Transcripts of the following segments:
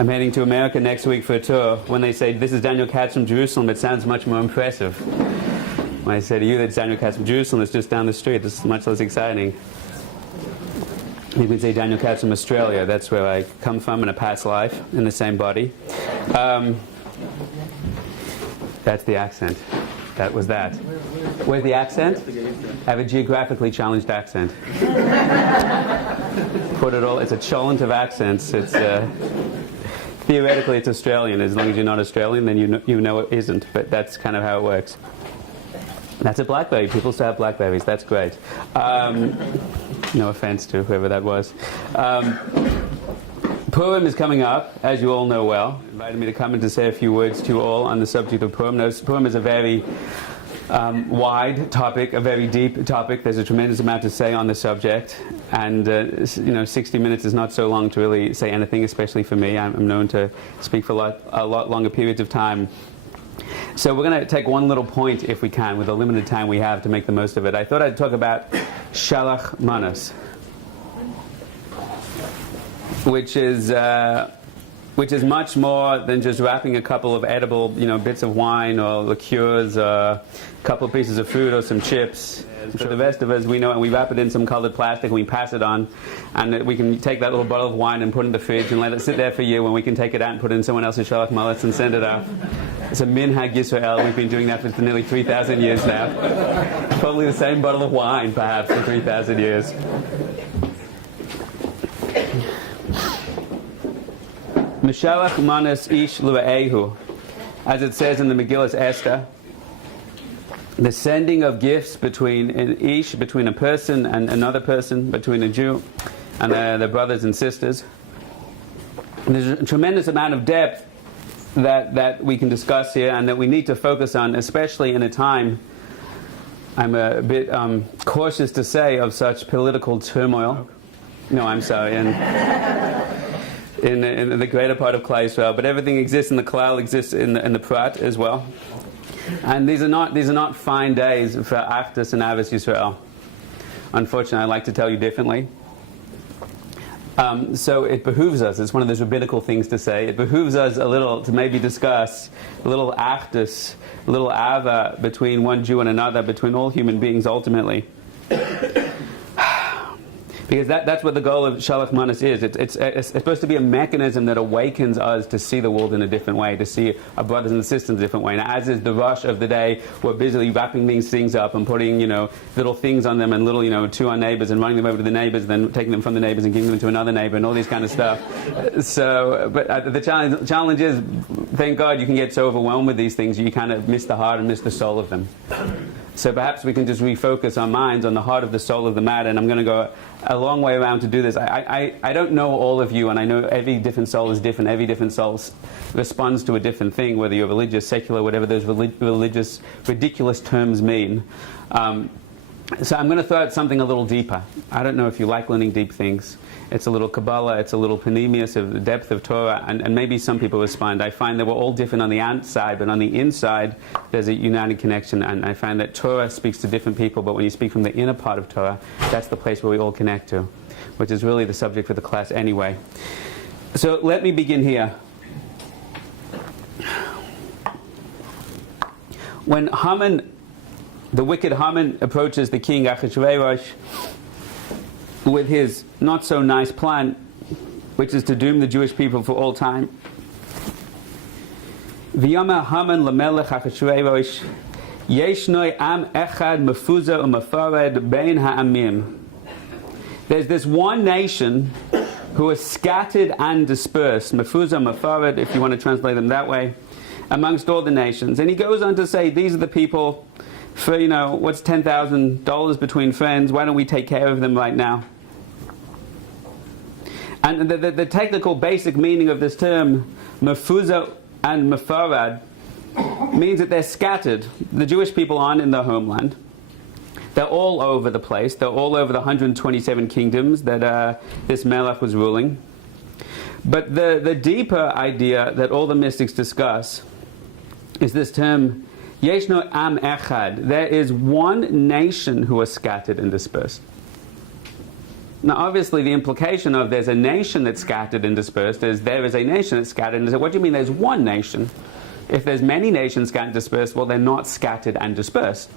I'm heading to America next week for a tour. When they say, this is Daniel Katz from Jerusalem, it sounds much more impressive. When I say to you that it's Daniel Katz from Jerusalem, it's just down the street. It's much less exciting. You could say Daniel Katz from Australia. That's where I come from in a past life, in the same body. That's the accent. That was that. Where's the accent? I have a geographically challenged accent. Put it all. It's a cholent of accents. It's theoretically it's Australian. As long as you're not Australian, then you know it isn't. But that's kind of how it works. That's a blackberry. People still have blackberries. That's great. No offense to whoever that was. Purim is coming up, as you all know well. Invited me to come and to say a few words to you all on the subject of Purim. Now, Purim is a very wide topic, a very deep topic. There's a tremendous amount to say on the subject, and 60 minutes is not so long to really say anything, especially for me. I'm known to speak for a lot longer periods of time. So we're going to take one little point, if we can, with the limited time we have, to make the most of it. I thought I'd talk about shalach manas, which is much more than just wrapping a couple of edible, bits of wine or liqueurs, or a couple of pieces of fruit or some chips. For the rest of us, we know, and we wrap it in some colored plastic and we pass it on, and we can take that little bottle of wine and put it in the fridge and let it sit there for a year, when we can take it out and put it in someone else's shalach manas and send it out. It's a minhag Yisrael. We've been doing that for nearly 3,000 years now. Probably the same bottle of wine, perhaps, for 3,000 years. Mishalach manas ish l'ra'ehu, as it says in the Megillah Esther, the sending of gifts between an ish, between a person and another person, between a Jew and their brothers and sisters. And there's a tremendous amount of depth that we can discuss here, and that we need to focus on, especially in a time, I'm a bit cautious to say, of such political turmoil. No, I'm sorry. In the greater part of Klal Yisrael, but everything exists in the Klal, exists in the Prat as well. And these are not fine days for Achdus and Ahavas Yisrael. Unfortunately, I'd like to tell you differently. So it behooves us, it's one of those rabbinical things to say, it behooves us a little to maybe discuss a little Achdus, a little Ava between one Jew and another, between all human beings ultimately. Because that's what the goal of Shalach Manas is. It's supposed to be a mechanism that awakens us to see the world in a different way, to see our brothers and sisters in a different way. Now, as is the rush of the day, we're busily wrapping these things up and putting, little things on them and little, to our neighbors and running them over to the neighbors, then taking them from the neighbors and giving them to another neighbor and all these kind of stuff. So, but the challenge is, thank God you can get so overwhelmed with these things, you kind of miss the heart and miss the soul of them. So perhaps we can just refocus our minds on the heart of the soul of the matter, and I'm going to go a long way around to do this. I don't know all of you, and I know every different soul is different. Every different soul responds to a different thing, whether you're religious, secular, whatever those religious, ridiculous terms mean. So I'm going to throw out something a little deeper. I don't know if you like learning deep things. It's a little Kabbalah, it's a little Panemius of the depth of Torah, and maybe some people respond. I find that we're all different on the outside, but on the inside there's a united connection, and I find that Torah speaks to different people, but when you speak from the inner part of Torah, that's the place where we all connect to, which is really the subject for the class anyway. So let me begin here. When Haman, the wicked Haman, approaches the king Achashverosh with his not so nice plan, which is to doom the Jewish people for all time. V'yama Haman lamelech Achashverosh, yeshnoi am echad mefuza u'mefared bein ha'amim. There's this one nation who is scattered and dispersed, mefuza, mefared, if you want to translate them that way, amongst all the nations. And he goes on to say, these are the people, for, what's $10,000 between friends, why don't we take care of them right now? And the technical basic meaning of this term, mefuza and mefarad, means that they're scattered. The Jewish people aren't in their homeland. They're all over the place. They're all over the 127 kingdoms that this Melech was ruling. But the deeper idea that all the mystics discuss is this term, Yeshno Am Echad. There is one nation who is scattered and dispersed. Now, obviously, the implication of there's a nation that's scattered and dispersed is there is a nation that's scattered and dispersed. What do you mean there's one nation? If there's many nations scattered and dispersed, well, they're not scattered and dispersed.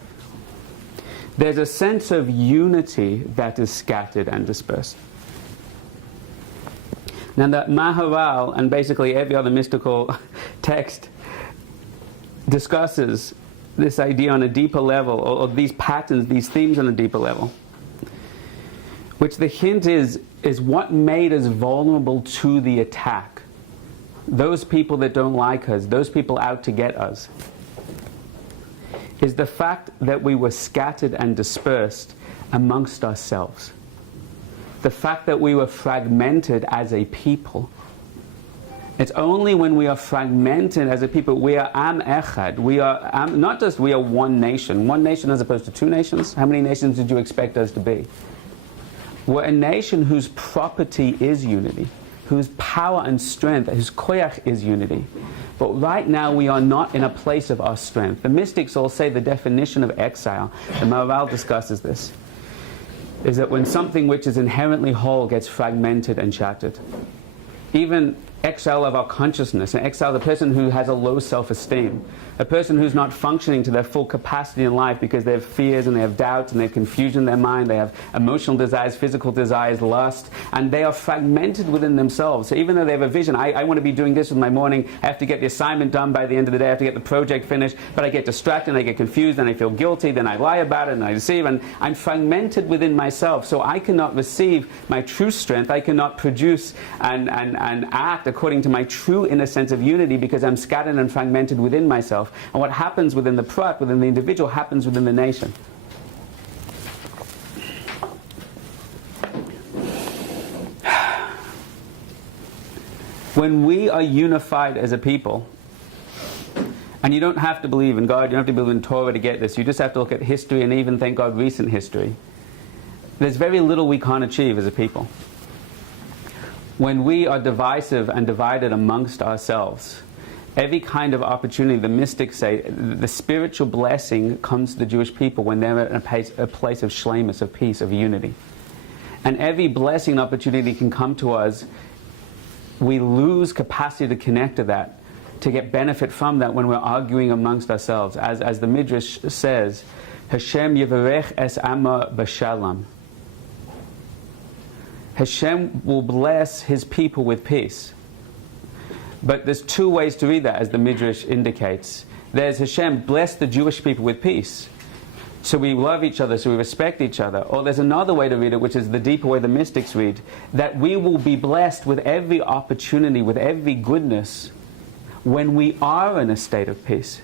There's a sense of unity that is scattered and dispersed. Now, the Maharal and basically every other mystical text discusses this idea on a deeper level, or these patterns, these themes on a deeper level. Which the hint is what made us vulnerable to the attack. Those people that don't like us, those people out to get us, is the fact that we were scattered and dispersed amongst ourselves. The fact that we were fragmented as a people. It's only when we are fragmented as a people, we are Am Echad. We are not just we are one nation as opposed to two nations. How many nations did you expect us to be? We're a nation whose property is unity, whose power and strength, whose koyach is unity. But right now we are not in a place of our strength. The mystics all say the definition of exile, the Maharal discusses this, is that when something which is inherently whole gets fragmented and shattered. Even exile of our consciousness, an exile, the person who has a low self-esteem, a person who's not functioning to their full capacity in life because they have fears and they have doubts and they have confusion in their mind, they have emotional desires, physical desires, lust, and they are fragmented within themselves. So even though they have a vision, I want to be doing this with my morning, I have to get the assignment done by the end of the day, I have to get the project finished, but I get distracted and I get confused and I feel guilty, then I lie about it and I deceive, and I'm fragmented within myself, so I cannot receive my true strength, I cannot produce and act according to my true inner sense of unity because I'm scattered and fragmented within myself. And what happens within the prat, within the individual, happens within the nation. When we are unified as a people, and you don't have to believe in God, you don't have to believe in Torah to get this, you just have to look at history and even, thank God, recent history. There's very little we can't achieve as a people. When we are divisive and divided amongst ourselves, every kind of opportunity, the mystics say, the spiritual blessing comes to the Jewish people when they're in a place of shleimus, of peace, of unity. And every blessing and opportunity can come to us. We lose capacity to connect to that, to get benefit from that when we're arguing amongst ourselves. As the Midrash says, Hashem yivarech es amma b'shalom. Hashem will bless His people with peace. But there's two ways to read that, as the Midrash indicates. There's Hashem, bless the Jewish people with peace. So we love each other, so we respect each other. Or there's another way to read it, which is the deeper way the mystics read, that we will be blessed with every opportunity, with every goodness, when we are in a state of peace.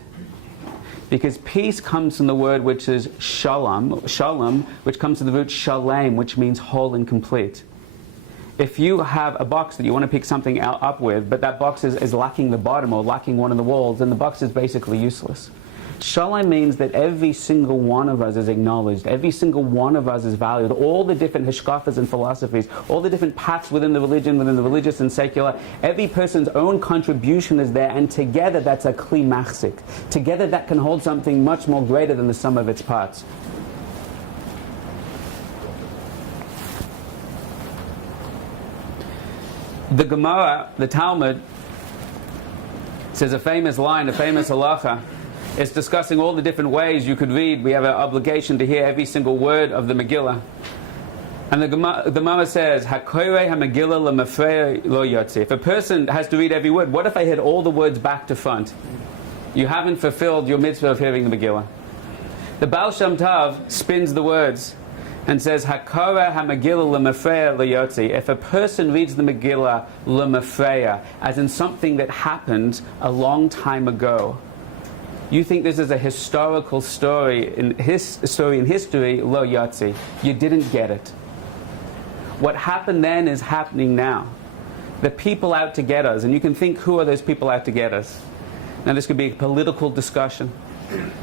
Because peace comes from the word which is shalom, which comes from the root shalem, which means whole and complete. If you have a box that you want to pick something up with, but that box is lacking the bottom or lacking one of the walls, then the box is basically useless. Shalom means that every single one of us is acknowledged, every single one of us is valued, all the different hashkafas and philosophies, all the different paths within the religion, within the religious and secular, every person's own contribution is there, and together that's a kli machzik. Together that can hold something much more greater than the sum of its parts. The Gemara, the Talmud, says a famous line, a famous halacha. It's discussing all the different ways you could read. We have an obligation to hear every single word of the Megillah. And the Gemara says, "Hakoirei haMegillah lemafreya lo yotzi." If a person has to read every word, what if I hit all the words back to front? You haven't fulfilled your mitzvah of hearing the Megillah. The Baal Shem Tov spins the words and says, Hakara ha-Megillah lemafreya lo-yotzi. If a person reads the Megillah lemafreya, as in something that happened a long time ago, you think this is a historical story in history, lo-yotzi. You didn't get it. What happened then is happening now. The people out to get us, and you can think, who are those people out to get us? Now this could be a political discussion.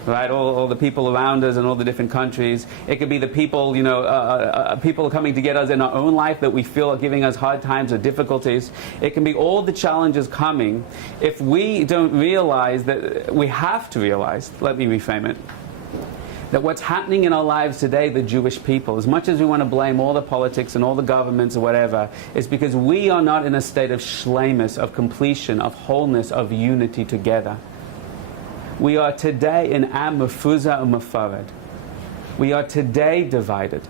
Right, all the people around us in all the different countries. It could be the people, people coming to get us in our own life that we feel are giving us hard times or difficulties. It can be all the challenges coming. If we don't realize that, we have to realize, let me reframe it, that what's happening in our lives today, the Jewish people, as much as we want to blame all the politics and all the governments or whatever, is because we are not in a state of shleimus, of completion, of wholeness, of unity together. We are today in Am Mefuza and Mefared. We are today divided.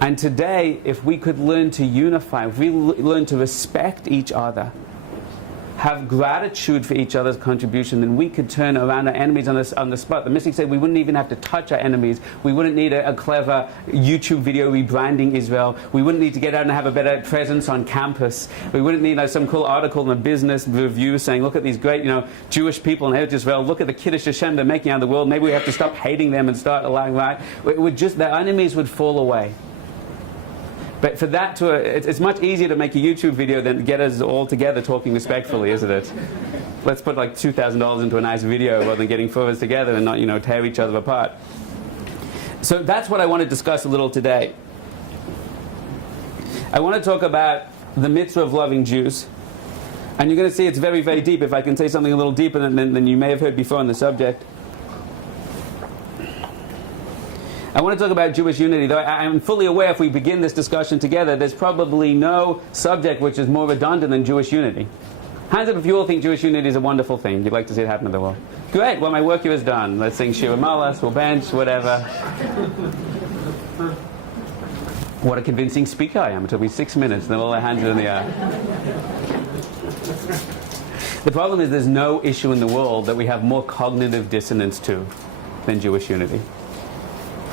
And today, if we could learn to unify, if we learn to respect each other, have gratitude for each other's contribution, then we could turn around our enemies on the spot. The mystic said we wouldn't even have to touch our enemies. We wouldn't need a clever YouTube video rebranding Israel. We wouldn't need to get out and have a better presence on campus. We wouldn't need some cool article in a business review saying, look at these great Jewish people in Israel. Look at the Kiddush Hashem they're making out of the world. Maybe we have to stop hating them and start allowing right. Their enemies would fall away. But for that it's much easier to make a YouTube video than to get us all together talking respectfully, isn't it? Let's put like $2,000 into a nice video rather than getting four of us together and not tear each other apart. So that's what I want to discuss a little today. I want to talk about the mitzvah of loving Jews. And you're going to see it's very, very deep. If I can say something a little deeper than you may have heard before on the subject. I want to talk about Jewish unity, though I'm fully aware if we begin this discussion together, there's probably no subject which is more redundant than Jewish unity. Hands up if you all think Jewish unity is a wonderful thing. You'd like to see it happen in the world. Great, well my work here is done. Let's sing Shir Malas, we'll bench, whatever. What a convincing speaker I am. It took me 6 minutes, then all their hands are in the air. The problem is there's no issue in the world that we have more cognitive dissonance to than Jewish unity.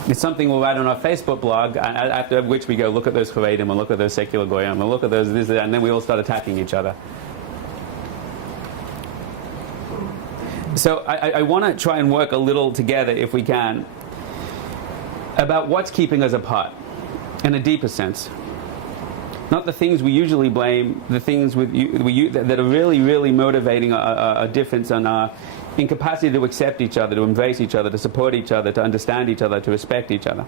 It's something we'll write on our Facebook blog, after which we go, look at those Haredim, and look at those secular Goyim, and look at those this, and then we all start attacking each other. So I want to try and work a little together, if we can, about what's keeping us apart, in a deeper sense. Not the things we usually blame, the things that are really, really motivating a difference on our incapacity to accept each other, to embrace each other, to support each other, to understand each other, to respect each other.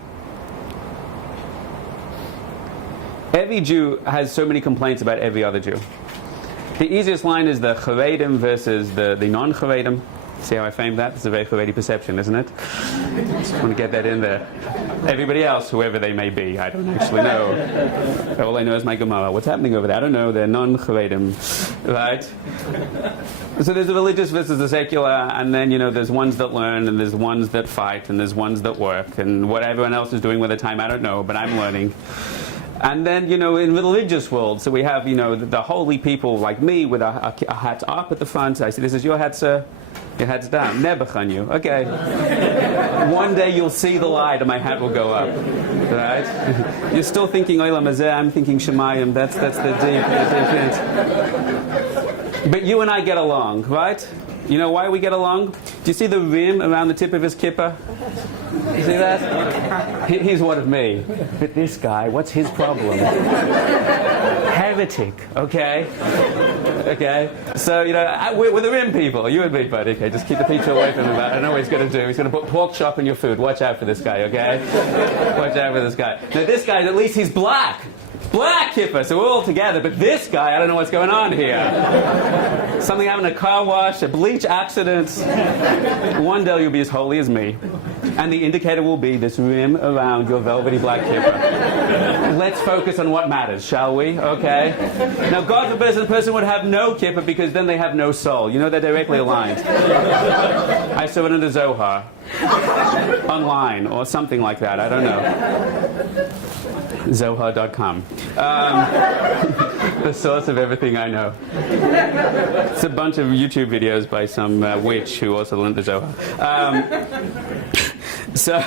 Every Jew has so many complaints about every other Jew. The easiest line is the Haredim versus the non-Haredim. See how I framed that? It's a very Haredi perception, isn't it? Just want to get that in there. Everybody else, whoever they may be, I don't actually know. All I know is my Gemara. What's happening over there? I don't know. They're non-Haredim, right? So there's a religious versus a secular, and then there's ones that learn, and there's ones that fight, and there's ones that work, and what everyone else is doing with their time, I don't know, but I'm learning. And then, in the religious world, so we have, the holy people like me with a hat up at the front. I say, this is your hat, sir. Your hat's down. Nebuch you. Okay. One day you'll see the light and my hat will go up. Right? You're still thinking Olam Hazeh, I'm thinking Shemayim. That's the deep hint. But you and I get along, right? You know why we get along? Do you see the rim around the tip of his kippah? You see that? He's one of me. But this guy, what's his problem? Heretic, okay? Okay? So, we're the rim people. You and me, buddy. Okay, just keep the picture away from him. I don't know what he's going to do. He's going to put pork chop in your food. Watch out for this guy, okay? Watch out for this guy. Now, this guy, at least he's black. Black kippah, so we're all together, but this guy, I don't know what's going on here. Something happened, a car wash, a bleach accident. One day you'll be as holy as me. And the indicator will be this rim around your velvety black kippah. Let's focus on what matters, shall we? Okay? Now, God forbid a person would have no kippah because then they have no soul. They're directly aligned. I saw it in the Zohar. Online, or something like that, I don't know. Zohar.com. The source of everything I know. It's a bunch of YouTube videos by some witch who also learned the Zohar. So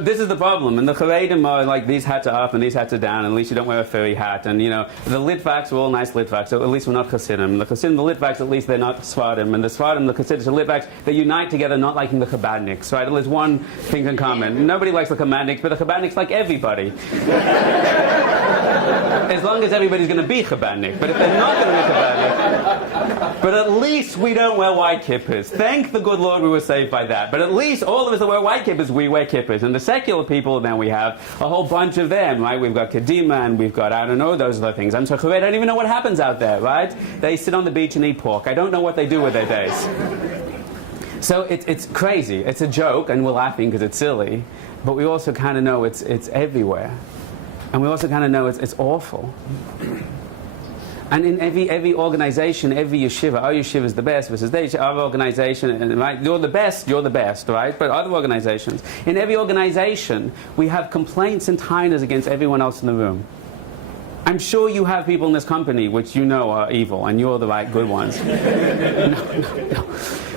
this is the problem, and the Haredim are like, these hats are up and these hats are down, and at least you don't wear a furry hat, and the Litvaks are all nice Litvaks, so at least we're not Hasidim. The Hasidim, the Litvaks, at least they're not Svardim, and the Svardim, the Hasidim, the Litvaks, they unite together not liking the Chabadniks, right? There's one thing in common. Nobody likes the Chabadniks, but the Chabadniks like everybody. As long as everybody's going to be Chabadnik, but if they're not going to be Chabadnik, but at least we don't wear white kippahs. Thank the good Lord we were saved by that. But at least all of us that wear white kippahs, we wear kippahs. And the secular people, then we have a whole bunch of them, right? We've got Kadima, and we've got, I don't know, those are the things. I'm so Chared, I don't even know what happens out there, right? They sit on the beach and eat pork. I don't know what they do with their days. So it's crazy. It's a joke, and we're laughing because it's silly, but we also kind of know it's everywhere. And we also kind of know it's awful. And in every organization, every yeshiva, our yeshiva is the best versus our organization, and right, you're the best, right? But other organizations, in every organization, we have complaints and tinders against everyone else in the room. I'm sure you have people in this company which you know are evil, and you're the right good ones. No.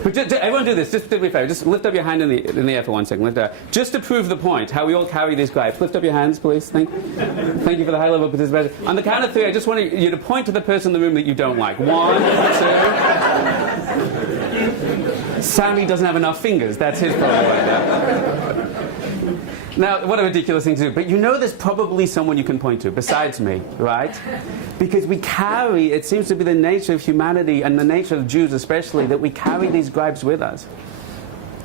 But everyone do this, just to be fair. Just lift up your hand in the air for 1 second. Lift it up. Just to prove the point, how we all carry these gripes. Lift up your hands, please. Thank you for the high level participation. On the count of 3, I just want you to point to the person in the room that you don't like. 1, 2. Sammy doesn't have enough fingers. That's his problem right now. Now, what a ridiculous thing to do. But you know there's probably someone you can point to, besides me, right? Because we carry, it seems to be the nature of humanity, and the nature of Jews especially, that we carry these gripes with us.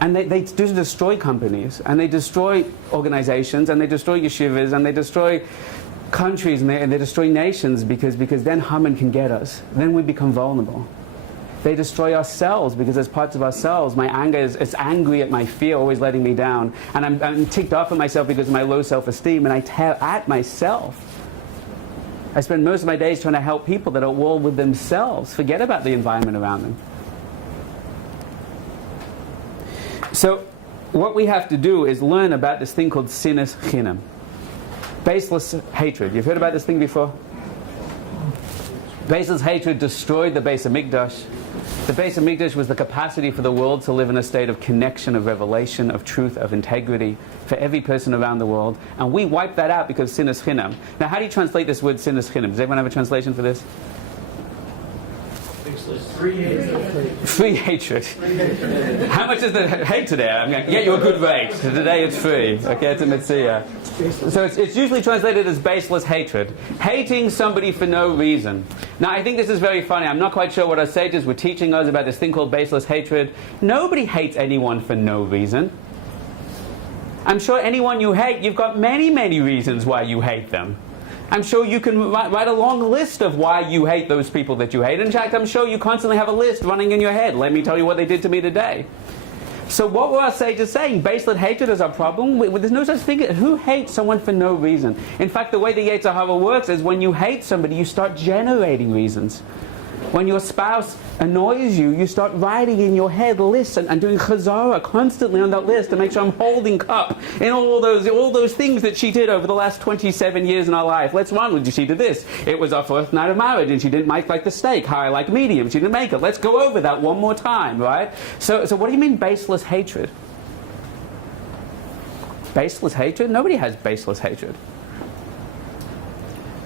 And they do destroy companies, and they destroy organizations, and they destroy yeshivas, and they destroy countries, and they destroy nations, because then Haman can get us. Then we become vulnerable. They destroy ourselves, because as parts of ourselves, my anger is angry at my fear always letting me down. And I'm ticked off at myself because of my low self-esteem, and I tear at myself. I spend most of my days trying to help people that are at war with themselves. Forget about the environment around them. So what we have to do is learn about this thing called sinas chinam. Baseless hatred. You've heard about this thing before? Baseless hatred destroyed the Beis Hamikdash. The Beis Hamikdash was the capacity for the world to live in a state of connection, of revelation, of truth, of integrity for every person around the world. And we wiped that out because sinas chinam. Now, how do you translate this word sinas chinam? Does everyone have a translation for this? Free hatred. Free hatred. How much is the hate today? I'm going to get you a good rate. Today it's free. Okay, it's a mitzvah. So it's usually translated as baseless hatred. Hating somebody for no reason. Now, I think this is very funny. I'm not quite sure what our sages were teaching us about this thing called baseless hatred. Nobody hates anyone for no reason. I'm sure anyone you hate, you've got many, many reasons why you hate them. I'm sure you can write a long list of why you hate those people that you hate. In fact, I'm sure you constantly have a list running in your head. Let me tell you what they did to me today. So what were our sages saying? Baseless hatred is our problem? There's no such thing. Who hates someone for no reason? In fact, the way the Yetzer Hara works is when you hate somebody, you start generating reasons. When your spouse annoys you, you start writing in your head lists and doing chazara constantly on that list to make sure I'm holding up in all those things that she did over the last 27 years in our life. Let's run with you. She did this. It was our first night of marriage, and she didn't like the steak. How I like medium. She didn't make it. Let's go over that one more time, right? So what do you mean baseless hatred? Baseless hatred? Nobody has baseless hatred.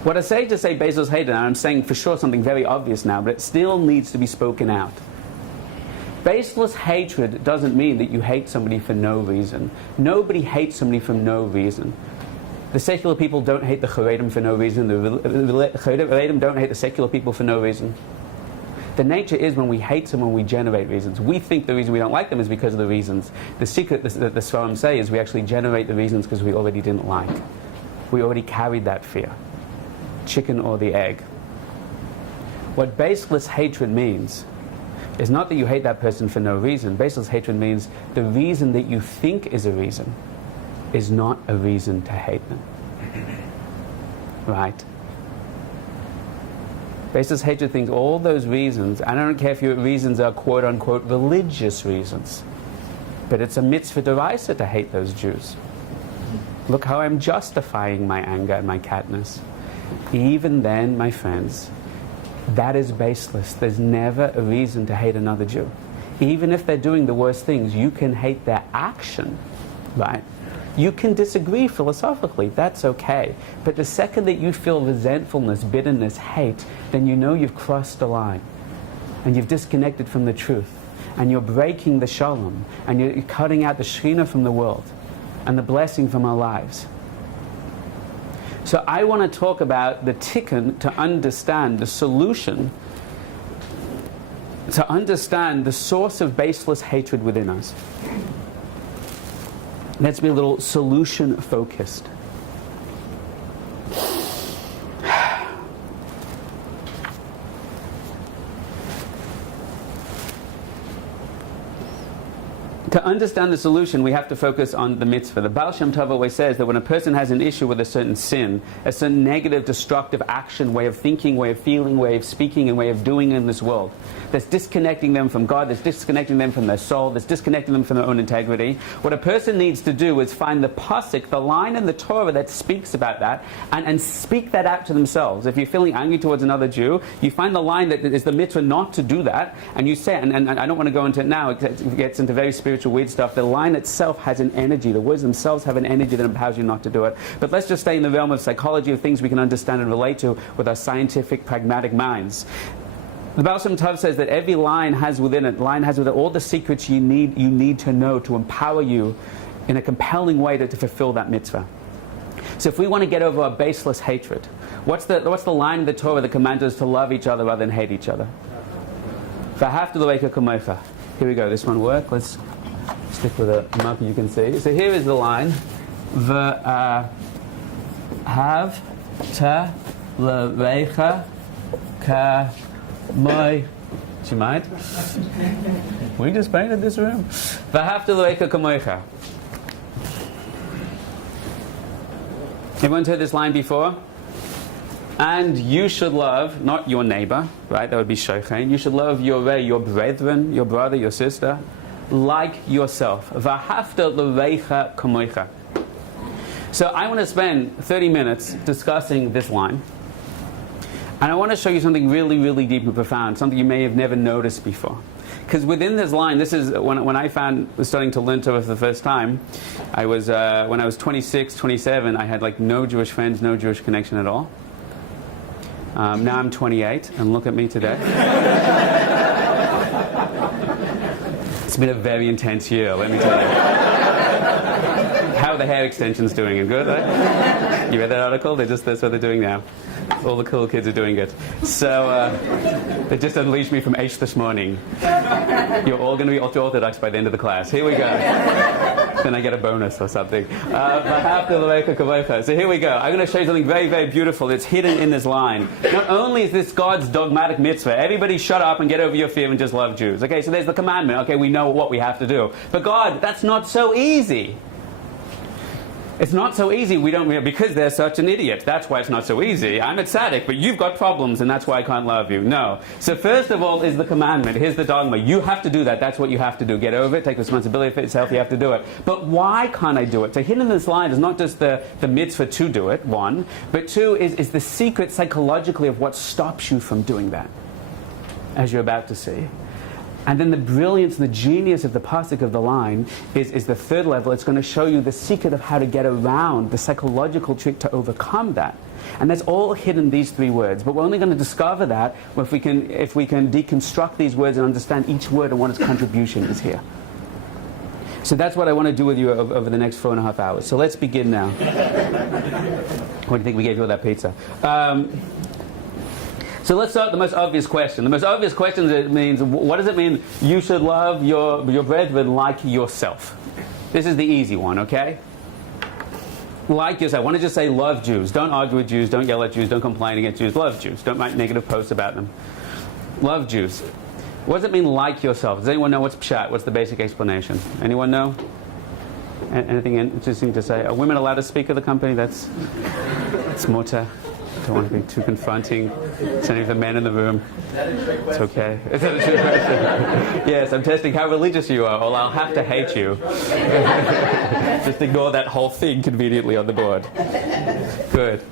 What I say to say baseless hatred, and I'm saying for sure something very obvious now, but it still needs to be spoken out. Baseless hatred doesn't mean that you hate somebody for no reason. Nobody hates somebody for no reason. The secular people don't hate the Charedim for no reason. The Charedim don't hate the secular people for no reason. The nature is when we hate someone, we generate reasons. We think the reason we don't like them is because of the reasons. The secret that the Sfarim say is we actually generate the reasons because we already didn't like. We already carried that fear. Chicken or the egg. What baseless hatred means is not that you hate that person for no reason. Baseless hatred means the reason that you think is a reason is not a reason to hate them. Right? Baseless hatred thinks all those reasons, and I don't care if your reasons are quote unquote religious reasons, but it's a mitzvah deraisa to hate those Jews. Look how I'm justifying my anger and my catness. Even then, my friends, that is baseless. There's never a reason to hate another Jew. Even if they're doing the worst things, you can hate their action, right? You can disagree philosophically, that's okay. But the second that you feel resentfulness, bitterness, hate, then you know you've crossed the line. And you've disconnected from the truth. And you're breaking the shalom. And you're cutting out the shechina from the world. And the blessing from our lives. So I want to talk about the tikkun to understand the solution, to understand the source of baseless hatred within us. Let's be a little solution focused. To understand the solution, we have to focus on the mitzvah. The Baal Shem Tov always says that when a person has an issue with a certain sin, a certain negative, destructive action, way of thinking, way of feeling, way of speaking, and way of doing in this world, that's disconnecting them from God, that's disconnecting them from their soul, that's disconnecting them from their own integrity, what a person needs to do is find the pasuk, the line in the Torah that speaks about that, and speak that out to themselves. If you're feeling angry towards another Jew, you find the line that is the mitzvah not to do that, and you say, and I don't want to go into it now, it gets into very spiritual weird stuff. The line itself has an energy. The words themselves have an energy that empowers you not to do it. But let's just stay in the realm of psychology, of things we can understand and relate to with our scientific, pragmatic minds. The Baal Shem Tov says that every line has within it all the secrets you need to know to empower you in a compelling way to fulfill that mitzvah. So if we want to get over our baseless hatred, what's the line in the Torah that commands us to love each other rather than hate each other? V'ahavta l'reika kamocha. Here we go. This one work. Let's stick with a marker you can see. So here is the line. V'ahavta l'reika kamocha. Do you mind? We just painted this room. V'ahavta l'reika kamocha. Everyone's heard this line before? And you should love, not your neighbor, right? That would be shochen. You should love your brethren, your brother, your sister, like yourself. V'ahavta l'recha kamocha. So I want to spend 30 minutes discussing this line. And I want to show you something really, really deep and profound, something you may have never noticed before. Because within this line, this is when I was starting to learn Torah for the first time. I was when I was 26, 27, I had like no Jewish friends, no Jewish connection at all. Now I'm 28, and look at me today. It's been a very intense year, let me tell you. How are the hair extensions doing? Good, right? You read that article? That's what they're doing now. All the cool kids are doing it. So they just unleashed me from H this morning. You're all going to be ultra-Orthodox by the end of the class. Here we go. Then I get a bonus or something. So here we go. I'm going to show you something very, very beautiful that's hidden in this line. Not only is this God's dogmatic mitzvah, everybody shut up and get over your fear and just love Jews. Okay, so there's the commandment. Okay, we know what we have to do. But God, that's not so easy. It's not so easy, because they're such an idiot. That's why it's not so easy. I'm a tzaddik, but you've got problems, and that's why I can't love you. No. So first of all is the commandment. Here's the dogma. You have to do that. That's what you have to do. Get over it. Take responsibility for yourself. You have to do it. But why can't I do it? So hidden in this line is not just the mitzvah to do it, one, but two is the secret psychologically of what stops you from doing that, as you're about to see. And then the brilliance and the genius of the pasuk of the line is the third level. It's going to show you the secret of how to get around the psychological trick to overcome that. And that's all hidden in these three words. But we're only going to discover that if we can deconstruct these words and understand each word and what its contribution is here. So that's what I want to do with you over the next 4.5 hours. So let's begin now. What do you think we gave you with that pizza? So let's start with the most obvious question. The most obvious question means, what does it mean you should love your brethren like yourself? This is the easy one, okay? Like yourself. I want to just say love Jews. Don't argue with Jews. Don't yell at Jews. Don't complain against Jews. Love Jews. Don't write negative posts about them. Love Jews. What does it mean like yourself? Does anyone know what's pshat? What's the basic explanation? Anyone know? Anything interesting to say? Are women allowed to speak of the company? That's mutter. Don't want to be too confronting. It's only the men in the room. It's okay. Is that a true question? Yes, I'm testing how religious you are, or I'll have to hate you. Just ignore that whole thing conveniently on the board. Good.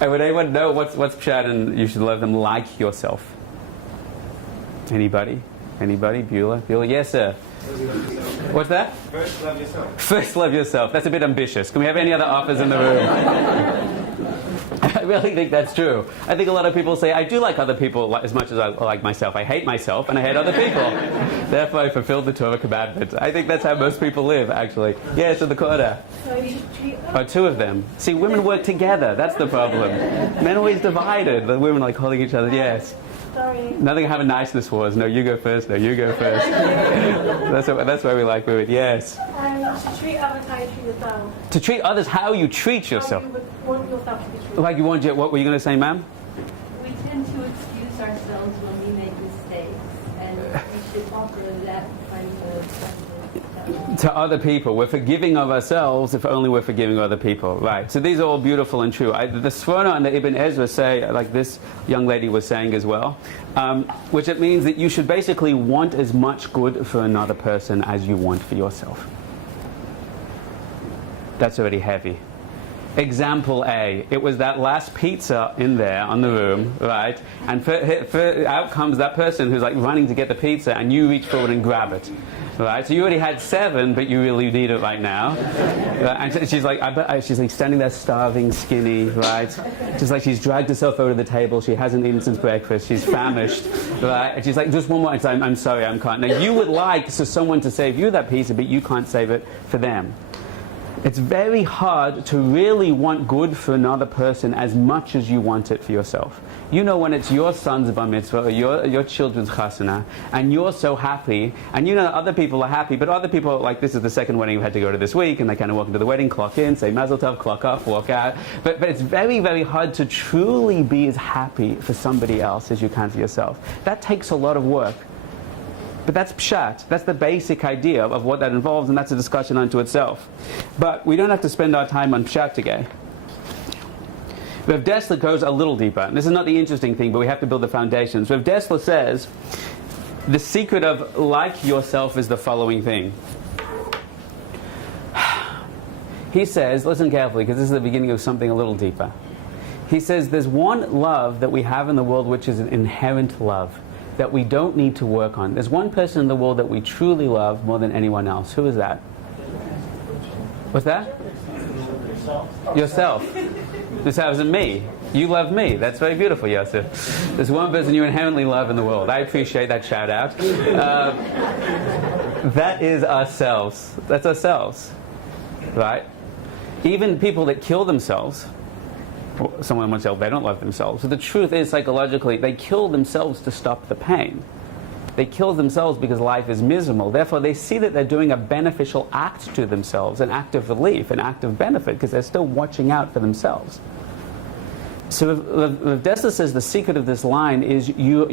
And would anyone know what's pshat and you should love them like yourself? Anybody? Beulah? Yes, sir. What's that? First, love yourself. First, love yourself. That's a bit ambitious. Can we have any other offers in the room? I really think that's true. I think a lot of people say, I do like other people as much as I like myself. I hate myself and I hate other people. Therefore, I fulfilled the Torah commandment. I think that's how most people live, actually. Yes, in the corner. Oh, two of them. See, women work together. That's the problem. Men always divided. The women like holding each other. Yes. Sorry. Nothing have a niceness wars. No, you go first. No, you go first. That's why we like women. Yes. To treat others how you treat yourself. To treat others how you treat yourself. How you would want yourself to be treated. Like you want your, what were you going to say, ma'am? We tend to excuse ourselves when we make mistakes, and we should offer that kind of to other people. We're forgiving of ourselves if only we're forgiving other people. Right. So these are all beautiful and true. The Sforno and the Ibn Ezra say, like this young lady was saying as well, which it means that you should basically want as much good for another person as you want for yourself. That's already heavy. Example A, it was that last pizza in there on the room, right? And out comes that person who's like running to get the pizza, and you reach forward and grab it, right? So you already had 7, but you really need it right now. And she's like, she's like standing there starving, skinny, right? Just like she's dragged herself over to the table. She hasn't eaten since breakfast. She's famished, right? And she's like, just one more time. I'm sorry, I can't. Now you would like someone to save you that pizza, but you can't save it for them. It's very hard to really want good for another person as much as you want it for yourself. You know, when it's your son's bar mitzvah or your children's chasana, and you're so happy, and you know other people are happy, but other people, like this is the second wedding you've had to go to this week, and they kind of walk into the wedding, clock in, say mazel tov, clock off, walk out. But it's very, very hard to truly be as happy for somebody else as you can for yourself. That takes a lot of work. But that's pshat. That's the basic idea of what that involves, and that's a discussion unto itself. But we don't have to spend our time on pshat today. Rav Dessler goes a little deeper. And this is not the interesting thing, but we have to build the foundations. Rav Dessler says, the secret of like yourself is the following thing. He says, listen carefully, because this is the beginning of something a little deeper. He says, there's one love that we have in the world which is an inherent love that we don't need to work on. There's one person in the world that we truly love more than anyone else. Who is that? What's that? Yourself. This isn't me. You love me. That's very beautiful, Yosef. There's one person you inherently love in the world. I appreciate that shout out. That is ourselves. That's ourselves. Right? Even people that kill themselves, someone might say, they don't love themselves. So the truth is, psychologically, they kill themselves to stop the pain. They kill themselves because life is miserable. Therefore, they see that they're doing a beneficial act to themselves, an act of relief, an act of benefit, because they're still watching out for themselves. So Rav Dessler says the secret of this line is you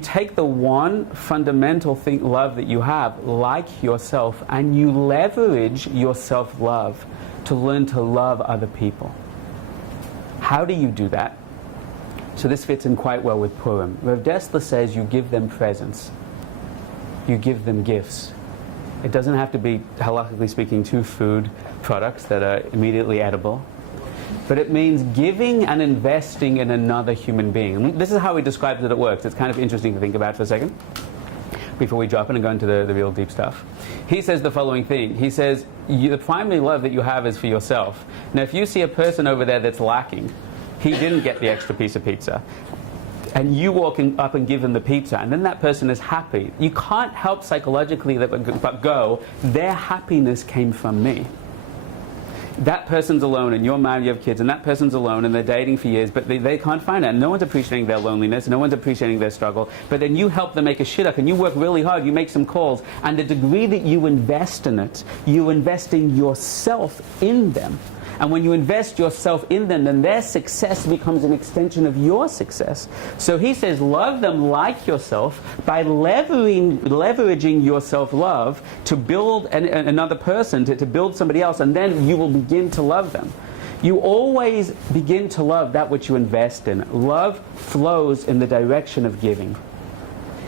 take the one fundamental love that you have, like yourself, and you leverage your self-love to learn to love other people. How do you do that? So this fits in quite well with Purim. Rav Dessler says you give them presents. You give them gifts. It doesn't have to be, halakhically speaking, 2 food products that are immediately edible. But it means giving and investing in another human being. And this is how he describes that it works. It's kind of interesting to think about for a second before we drop in and go into the real deep stuff. He says the following thing. He says, the primary love that you have is for yourself. Now, if you see a person over there that's lacking, he didn't get the extra piece of pizza, and you walk up and give them the pizza, and then that person is happy, you can't help psychologically but go, their happiness came from me. That person's alone, and you're married, you have kids, and that person's alone, and they're dating for years, but they can't find it. No one's appreciating their loneliness, no one's appreciating their struggle, but then you help them make a shidduch, and you work really hard, you make some calls, and the degree that you invest in it, you invest in yourself in them. And when you invest yourself in them, then their success becomes an extension of your success. So he says, love them like yourself by leveraging your self-love to build another person, to build somebody else, and then you will begin to love them. You always begin to love that which you invest in. Love flows in the direction of giving.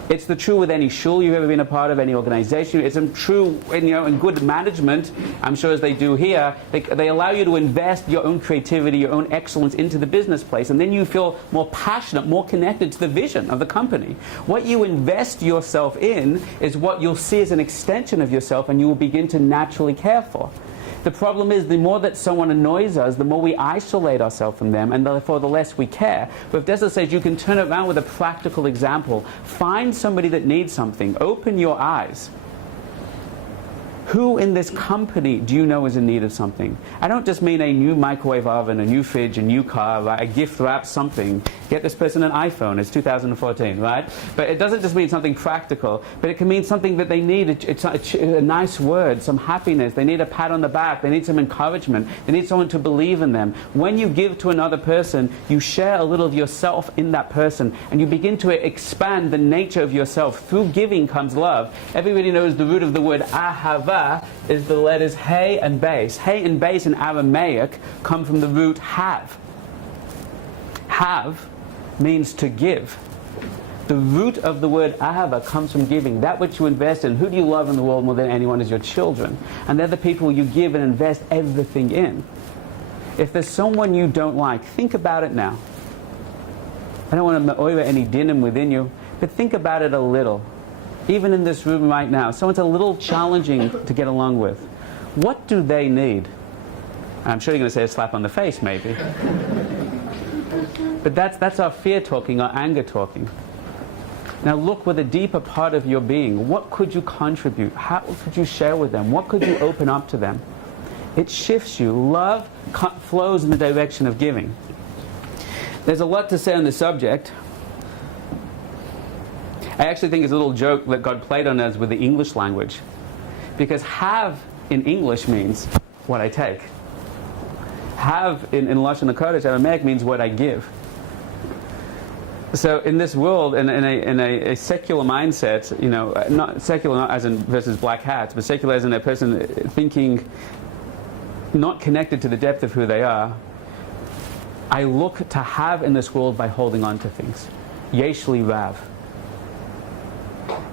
It's the true with any shul you've ever been a part of, any organization. It's true in good management, I'm sure as they do here. They allow you to invest your own creativity, your own excellence into the business place, and then you feel more passionate, more connected to the vision of the company. What you invest yourself in is what you'll see as an extension of yourself, and you will begin to naturally care for. The problem is, the more that someone annoys us, the more we isolate ourselves from them, and therefore the less we care. But Dessler says you can turn it around with a practical example. Find somebody that needs something. Open your eyes. Who in this company do you know is in need of something? I don't just mean a new microwave oven, a new fridge, a new car, right? A gift wrap something. Get this person an iPhone. It's 2014, right? But it doesn't just mean something practical, but it can mean something that they need. It's a nice word, some happiness. They need a pat on the back. They need some encouragement. They need someone to believe in them. When you give to another person, you share a little of yourself in that person, and you begin to expand the nature of yourself. Through giving comes love. Everybody knows the root of the word ahava is the letters hey and base. Hey and base in Aramaic come from the root have. Have means to give. The root of the word ahava comes from giving. That which you invest in. Who do you love in the world more than anyone is your children. And they're the people you give and invest everything in. If there's someone you don't like, think about it now. I don't want to over any dinim within you, but think about it a little. Even in this room right now, someone's a little challenging to get along with. What do they need? I'm sure you're going to say a slap on the face, maybe. But that's our fear talking, our anger talking. Now look with a deeper part of your being. What could you contribute? How could you share with them? What could you open up to them? It shifts you. Love flows in the direction of giving. There's a lot to say on the subject. I actually think it's a little joke that God played on us with the English language. Because have in English means what I take. Have in Lashon HaKodesh, Aramaic, means what I give. So in this world, in a secular mindset, not secular not as in versus black hats, but secular as in a person thinking not connected to the depth of who they are, I look to have in this world by holding on to things. Yesh li rav.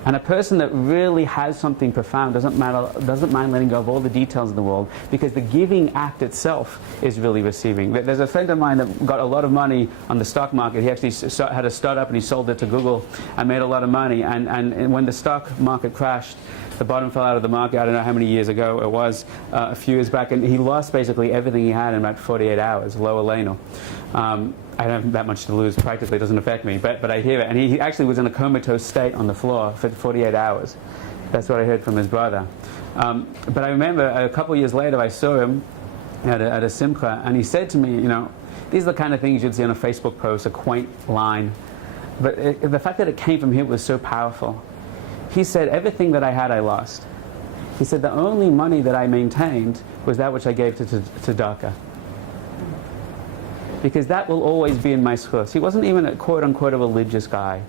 And a person that really has something profound doesn't mind letting go of all the details in the world, because the giving act itself is really receiving. There's a friend of mine that got a lot of money on the stock market. He actually had a startup and he sold it to Google and made a lot of money. And when the stock market crashed, the bottom fell out of the market. I don't know how many years ago it was, a few years back, and he lost basically everything he had in about 48 hours, lo aleinu. I don't have that much to lose. Practically, it doesn't affect me, but I hear it. And he actually was in a comatose state on the floor for 48 hours. That's what I heard from his brother. But I remember a couple of years later, I saw him at a simcha, and he said to me, these are the kind of things you'd see on a Facebook post, a quaint line. But the fact that it came from him was so powerful. He said, everything that I had, I lost. He said, the only money that I maintained was that which I gave to tzedakah. Because that will always be in my schus. He wasn't even a quote-unquote a religious guy.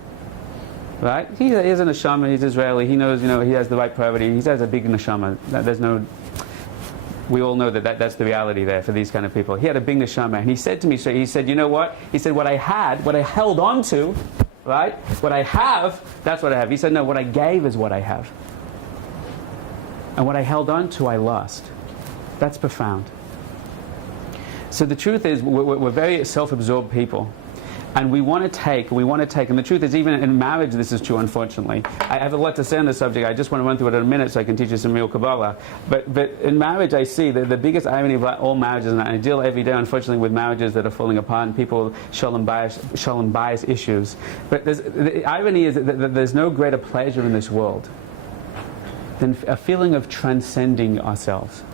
Right? He is a neshama, he's Israeli, he knows, he has the right priority, he has a big neshama. We all know that's the reality there for these kind of people. He had a big neshama, and he said to me, so he said, you know what? He said, what I held on to, right? What I have, that's what I have. He said, no, what I gave is what I have. And what I held on to, I lost. That's profound. So the truth is, we're very self-absorbed people. And we want to take, and the truth is, even in marriage, this is true, unfortunately. I have a lot to say on this subject. I just want to run through it in a minute so I can teach you some real Kabbalah. But in marriage, I see the biggest irony of all marriages, and I deal every day, unfortunately, with marriages that are falling apart and people shalom bias issues. But the irony is that there's no greater pleasure in this world than a feeling of transcending ourselves.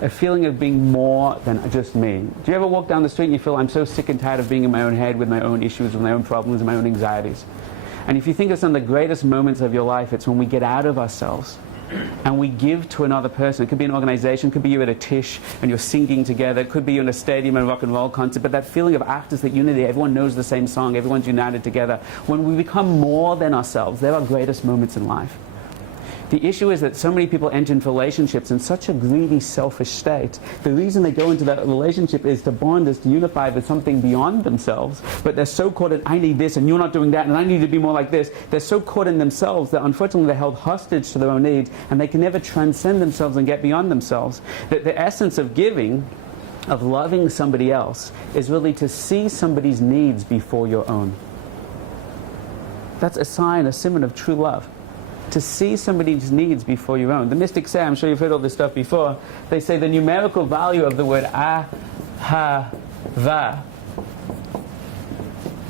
A feeling of being more than just me. Do you ever walk down the street and you feel, I'm so sick and tired of being in my own head with my own issues, with my own problems, my own anxieties? And if you think of some of the greatest moments of your life, it's when we get out of ourselves and we give to another person. It could be an organization, it could be you at a tish and you're singing together, it could be you in a stadium and a rock and roll concert, but that feeling of actors, that unity, everyone knows the same song, everyone's united together. When we become more than ourselves, they're our greatest moments in life. The issue is that so many people enter into relationships in such a greedy, selfish state. The reason they go into that relationship is to bond, is to unify with something beyond themselves. But they're so caught in, I need this and you're not doing that and I need to be more like this. They're so caught in themselves that unfortunately they're held hostage to their own needs, and they can never transcend themselves and get beyond themselves. The essence of giving, of loving somebody else, is really to see somebody's needs before your own. That's a sign, a symbol of true love. To see somebody's needs before your own. The mystics say, I'm sure you've heard all this stuff before, they say the numerical value of the word ahava,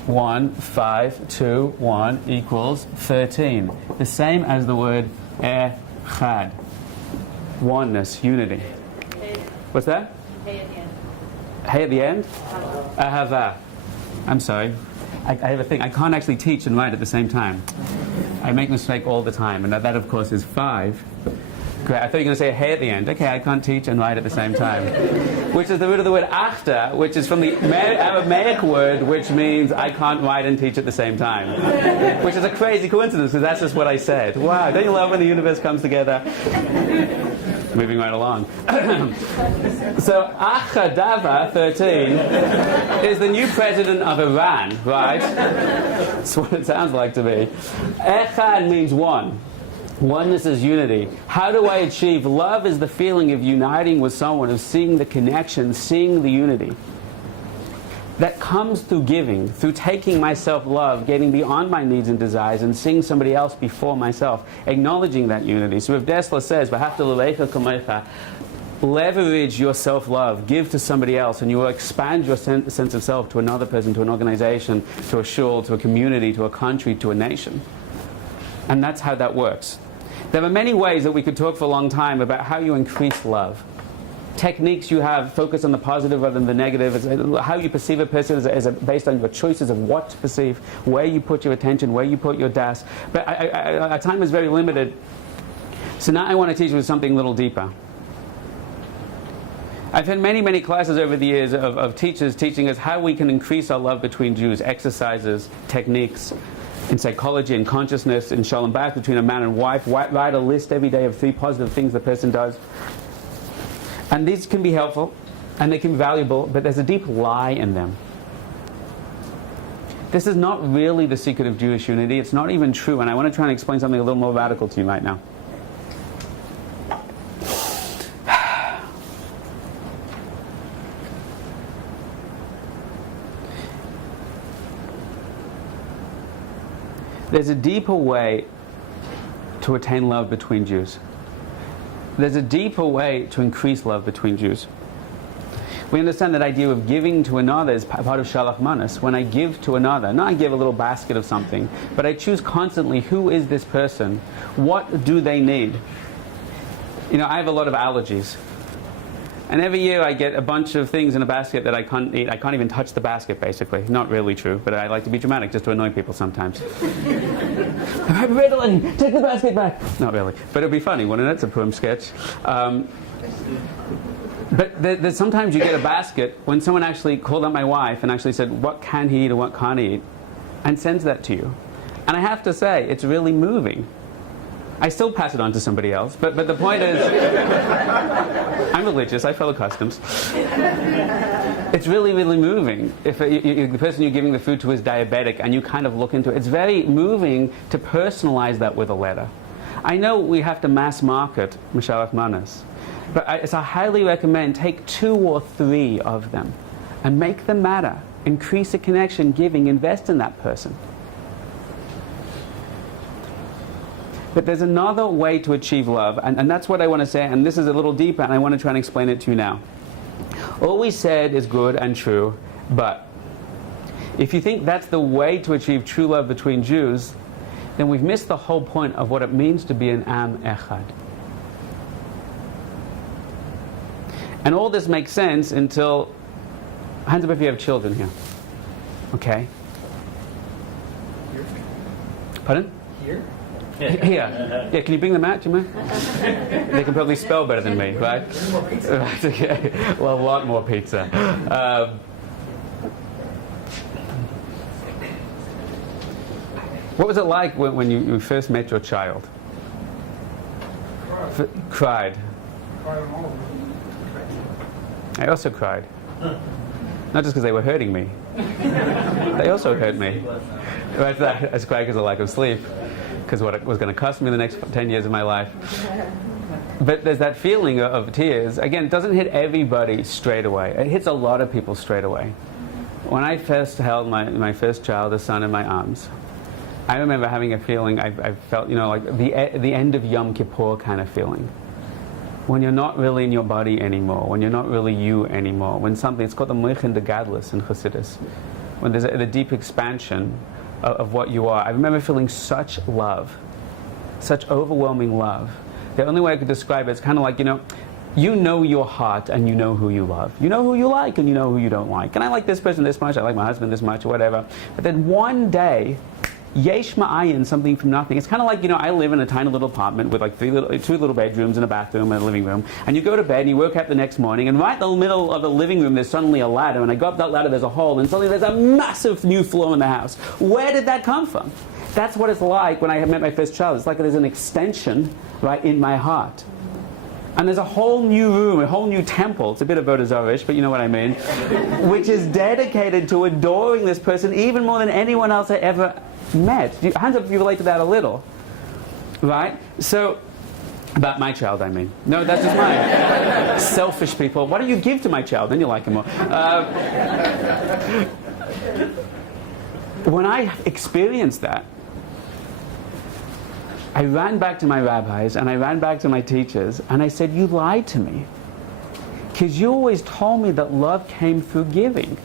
1, 5, 2, 1 equals 13. The same as the word echad. oneness, unity. What's that? Hey at the end. Hey at the end? Ahava. I'm sorry. I have a thing. I can't actually teach and write at the same time. I make a mistake all the time, and that of course is 5. Great. I thought you were going to say hey at the end. Okay, I can't teach and write at the same time. Which is the root of the word achta, which is from the Aramaic word, which means I can't write and teach at the same time. Which is a crazy coincidence, because that's just what I said. Wow, don't you love when the universe comes together? Moving right along. So Achadava 13 is the new president of Iran, right? That's what it sounds like to me. Echad means one. Oneness is unity. How do I achieve? Love is the feeling of uniting with someone, of seeing the connection, seeing the unity. That comes through giving, through taking my self-love, getting beyond my needs and desires, and seeing somebody else before myself, acknowledging that unity. So if Dessler says, leverage your self-love, give to somebody else, and you will expand your sense of self to another person, to an organization, to a shul, to a community, to a country, to a nation. And that's how that works. There are many ways that we could talk for a long time about how you increase love. Techniques you have, focus on the positive rather than the negative. How you perceive a person is based on your choices of what to perceive, where you put your attention, where you put your das. But our time is very limited. So now I want to teach you something a little deeper. I've had many classes over the years of teachers teaching us how we can increase our love between Jews, exercises, techniques, in psychology and consciousness, in shalom bayis between a man and wife. Write a list every day of 3 positive things the person does. And these can be helpful, and they can be valuable, but there's a deep lie in them. This is not really the secret of Jewish unity. It's not even true, and I want to try and explain something a little more radical to you right now. There's a deeper way to attain love between Jews. There's a deeper way to increase love between Jews. We understand that idea of giving to another is part of shalach manas. When I give to another, not I give a little basket of something, but I choose constantly who is this person, what do they need. You know, I have a lot of allergies. And every year I get a bunch of things in a basket that I can't eat. I can't even touch the basket, basically. Not really true, but I like to be dramatic just to annoy people sometimes. Take the basket back! Not really. But it'll be funny, wouldn't it? It's a Purim sketch. But there's sometimes you get a basket when someone actually called up my wife and actually said, what can he eat and what can't he eat? And sends that to you. And I have to say, it's really moving. I still pass it on to somebody else, but the point is, I'm religious, I follow customs. It's really moving. If the person you're giving the food to is diabetic and you kind of look into it, it's very moving to personalize that with a letter. I know we have to mass market Mishalach Manas, but I highly recommend take 2 or 3 of them and make them matter. Increase the connection, giving, invest in that person. But there's another way to achieve love, and that's what I want to say, and this is a little deeper, and I want to try and explain it to you now. All we said is good and true, but if you think that's the way to achieve true love between Jews, then we've missed the whole point of what it means to be an Am Echad. And all this makes sense until, hands up if you have children here. Okay? Here? Pardon? Here? Here. Yeah, can you bring them out, do you mind? They can probably spell better than me, right? Right, okay. Well, a lot more pizza. What was it like when you first met your child? Cried. I also cried. Not just because they were hurting me. They also hurt me. I cried because of lack of sleep. Because what it was going to cost me the next 10 years of my life. But there's that feeling of tears. Again, it doesn't hit everybody straight away. It hits a lot of people straight away. When I first held my first child, a son, in my arms, I remember having a feeling, I felt, like the end of Yom Kippur kind of feeling. When you're not really in your body anymore, when you're not really you anymore, when something, it's called the Moichin de Gadlus in Chassidus, when there's the deep expansion of what you are. I remember feeling such love, such overwhelming love, The only way I could describe it is kind of like, you know your heart and you know who you love. You know who you like and you know who you don't like. And I like this person this much, I like my husband this much, or whatever. But then one day, yesh ma'ayin, something from nothing. It's kind of like, I live in a tiny little apartment with like two little bedrooms and a bathroom and a living room. And you go to bed and you wake up the next morning, and right in the middle of the living room there's suddenly a ladder, and I go up that ladder, there's a hole, and suddenly there's a massive new floor in the house. Where did that come from? That's what it's like when I met my first child. It's like there's an extension right in my heart. And there's a whole new room, a whole new temple. It's a bit of Vodazorish, but you know what I mean. Which is dedicated to adoring this person even more than anyone else I ever met. Hands up if you relate to that a little. Right? So, about my child, I mean. No, that's just mine. Selfish people. Why don't you give to my child? Then you like him more. When I experienced that, I ran back to my rabbis and I ran back to my teachers and I said, you lied to me. Because you always told me that love came through giving.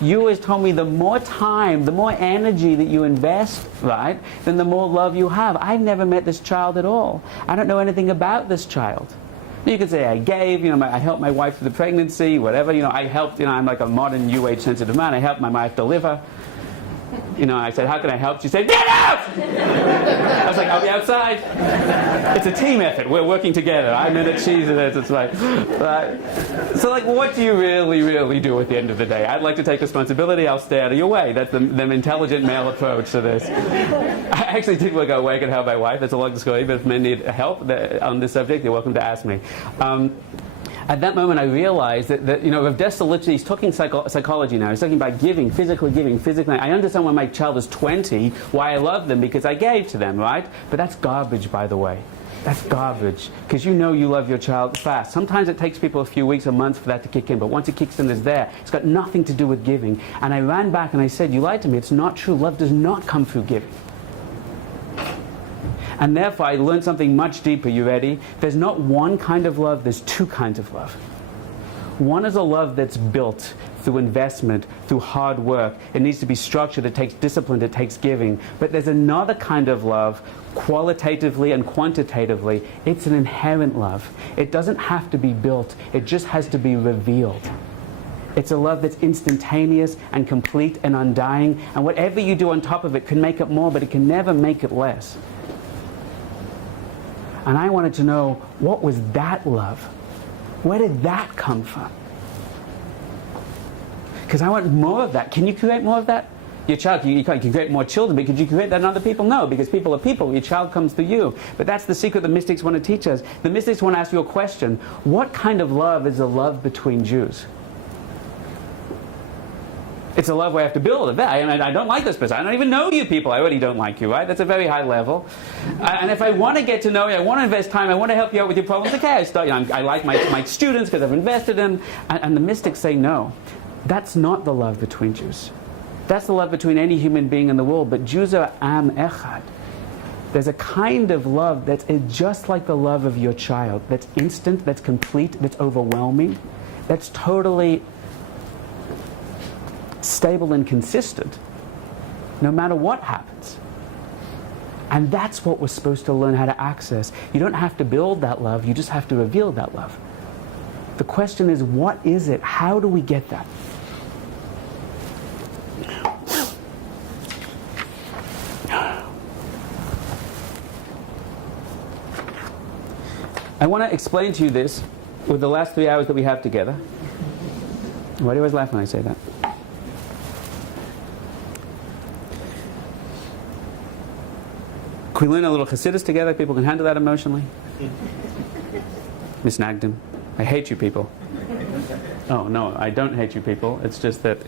You always told me the more time, the more energy that you invest, right, then the more love you have. I've never met this child at all. I don't know anything about this child. You could say I gave, I helped my wife through the pregnancy, whatever, I helped, I'm like a modern new age sensitive man. I helped my wife deliver. I said, how can I help? She said, get out! I was like, I'll be outside. It's a team effort. We're working together. I'm in it, she's in it. It's like, so what do you really, really do at the end of the day? I'd like to take responsibility. I'll stay out of your way. That's the intelligent male approach to this. I actually did go awake and help my wife. That's a long story, but if men need help on this subject, you're welcome to ask me. At that moment, I realized that Rav Dessler literally, he's talking psychology now. He's talking about giving, physically. I understand when my child is 20, why I love them, because I gave to them, right? But that's garbage, by the way. That's garbage. Because you love your child fast. Sometimes it takes people a few weeks or months for that to kick in, but once it kicks in, it's there. It's got nothing to do with giving. And I ran back and I said, you lied to me. It's not true. Love does not come through giving. And therefore, I learned something much deeper. You ready? There's not one kind of love, there's two kinds of love. One is a love that's built through investment, through hard work. It needs to be structured, it takes discipline, it takes giving. But there's another kind of love, qualitatively and quantitatively. It's an inherent love. It doesn't have to be built, it just has to be revealed. It's a love that's instantaneous and complete and undying. And whatever you do on top of it can make it more, but it can never make it less. And I wanted to know, what was that love? Where did that come from? Because I want more of that. Can you create more of that? Your child, you can create more children, but could you create that in other people? No, because people are people. Your child comes through you. But that's the secret the mystics want to teach us. The mystics want to ask you a question. What kind of love is a love between Jews? It's a love where I have to build it. I don't like this person. I don't even know you people. I already don't like you, right? That's a very high level. And if I want to get to know you, I want to invest time, I want to help you out with your problems, okay, I like my students because I've invested in them. And the mystics say, no, that's not the love between Jews. That's the love between any human being in the world. But Jews are am echad. There's a kind of love that's just like the love of your child. That's instant, that's complete, that's overwhelming, that's totally stable and consistent, no matter what happens. And that's what we're supposed to learn how to access. You don't have to build that love, you just have to reveal that love. The question is, what is it? How do we get that? I want to explain to you this with the last 3 hours that we have together. Why do you always laugh when I say that? Can we learn a little Chassidus together? People can handle that emotionally? Miss Nagdim, I hate you people. Oh, no, I don't hate you people. It's just that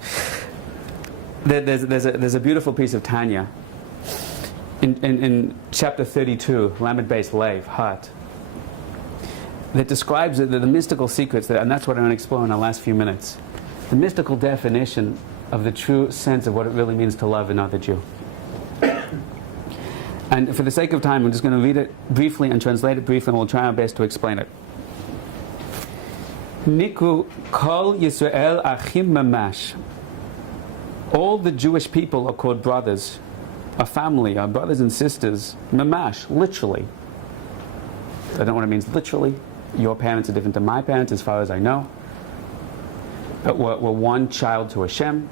there's a beautiful piece of Tanya in chapter 32, Lamed Beis Lev, heart, that describes the mystical secrets, and that's what I'm going to explore in the last few minutes. The mystical definition of the true sense of what it really means to love another Jew. And for the sake of time, I'm just going to read it briefly and translate it briefly, and we'll try our best to explain it. Niku kol Yisrael achim mamash. All the Jewish people are called brothers, a family, our brothers and sisters, mamash, literally. I don't know what it means literally. Your parents are different to my parents, as far as I know. But we're one child to Hashem.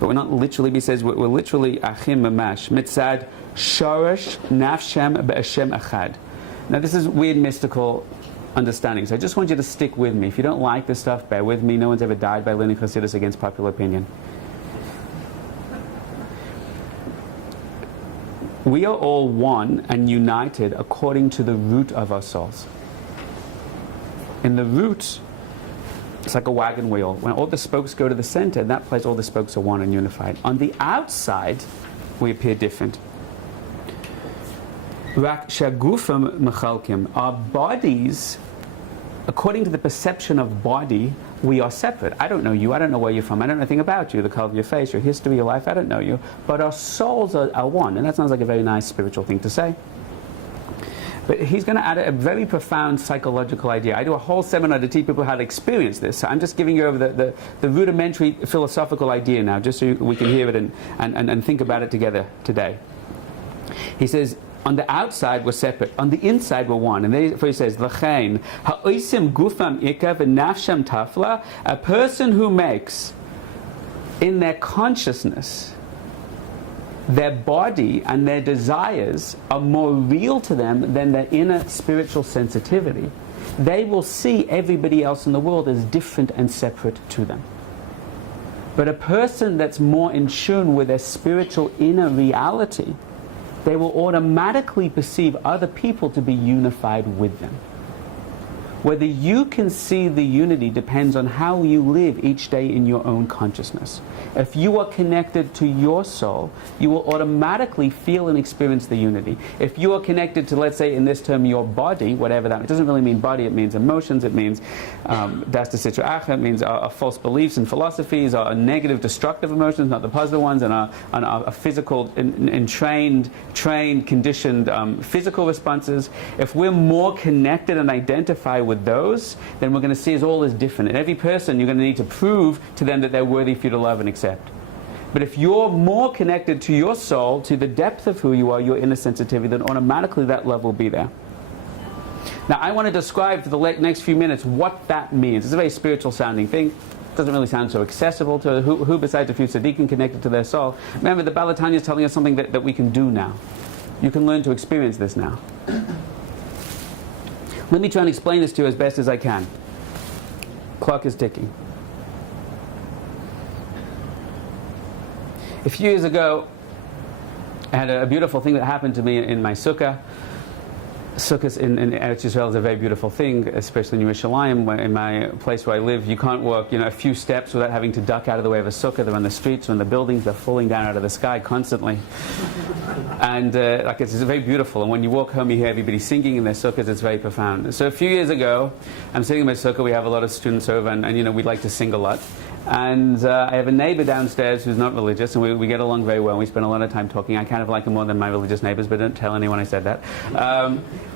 But we're not literally, he says, we're literally achim mamash. Mitzad shorish nafshem be'ashem achad. Now this is weird mystical understanding, so I just want you to stick with me. If you don't like this stuff, bear with me. No one's ever died by learning Chassidus against popular opinion. We are all one and united according to the root of our souls. In the root, it's like a wagon wheel. When all the spokes go to the center, in that place all the spokes are one and unified. On the outside, we appear different. Rak shagufam mechalkim. Our bodies, according to the perception of body, we are separate. I don't know you. I don't know where you're from. I don't know anything about you, the color of your face, your history, your life. I don't know you. But our souls are one. And that sounds like a very nice spiritual thing to say. But he's going to add a very profound psychological idea. I do a whole seminar to teach people how to experience this. So I'm just giving you over the rudimentary philosophical idea now, just so we can hear it and think about it together today. He says, on the outside we're separate, on the inside we're one. And therefore he says, L'chein, ha'oisim gufam ikav v'nafsham tafla, a person who makes in their consciousness their body and their desires are more real to them than their inner spiritual sensitivity, they will see everybody else in the world as different and separate to them. But a person that's more in tune with their spiritual inner reality, they will automatically perceive other people to be unified with them. Whether you can see the unity depends on how you live each day in your own consciousness. If you are connected to your soul, you will automatically feel and experience the unity. If you are connected to, let's say in this term, your body, whatever that, it doesn't really mean body, it means emotions, it means das der Sitra Achra, it means our false beliefs and philosophies, our negative, destructive emotions, not the positive ones, and our physical, trained, conditioned physical responses. If we're more connected and identify with those, then we're going to see us all as different. And every person, you're going to need to prove to them that they're worthy for you to love and accept. But if you're more connected to your soul, to the depth of who you are, your inner sensitivity, then automatically that love will be there. Now I want to describe for the next few minutes what that means. It's a very spiritual sounding thing. It doesn't really sound so accessible to who besides a few tzaddikim connected to their soul. Remember, the Baal HaTanya is telling us something that we can do now. You can learn to experience this now. Let me try and explain this to you as best as I can. Clock is ticking. A few years ago, I had a beautiful thing that happened to me in my sukkah. Sukkahs in Eretz Yisrael is a very beautiful thing, especially in Yerushalayim, in my place where I live. You can't walk, a few steps without having to duck out of the way of a sukkah. They're on the streets or in the buildings. They're falling down out of the sky constantly. And it's very beautiful. And when you walk home, you hear everybody singing in their sukkahs. It's very profound. So a few years ago, I'm sitting in my sukkah. We have a lot of students over, and we like to sing a lot. And I have a neighbor downstairs who's not religious, and we get along very well. We spend a lot of time talking. I kind of like him more than my religious neighbors, but don't tell anyone I said that.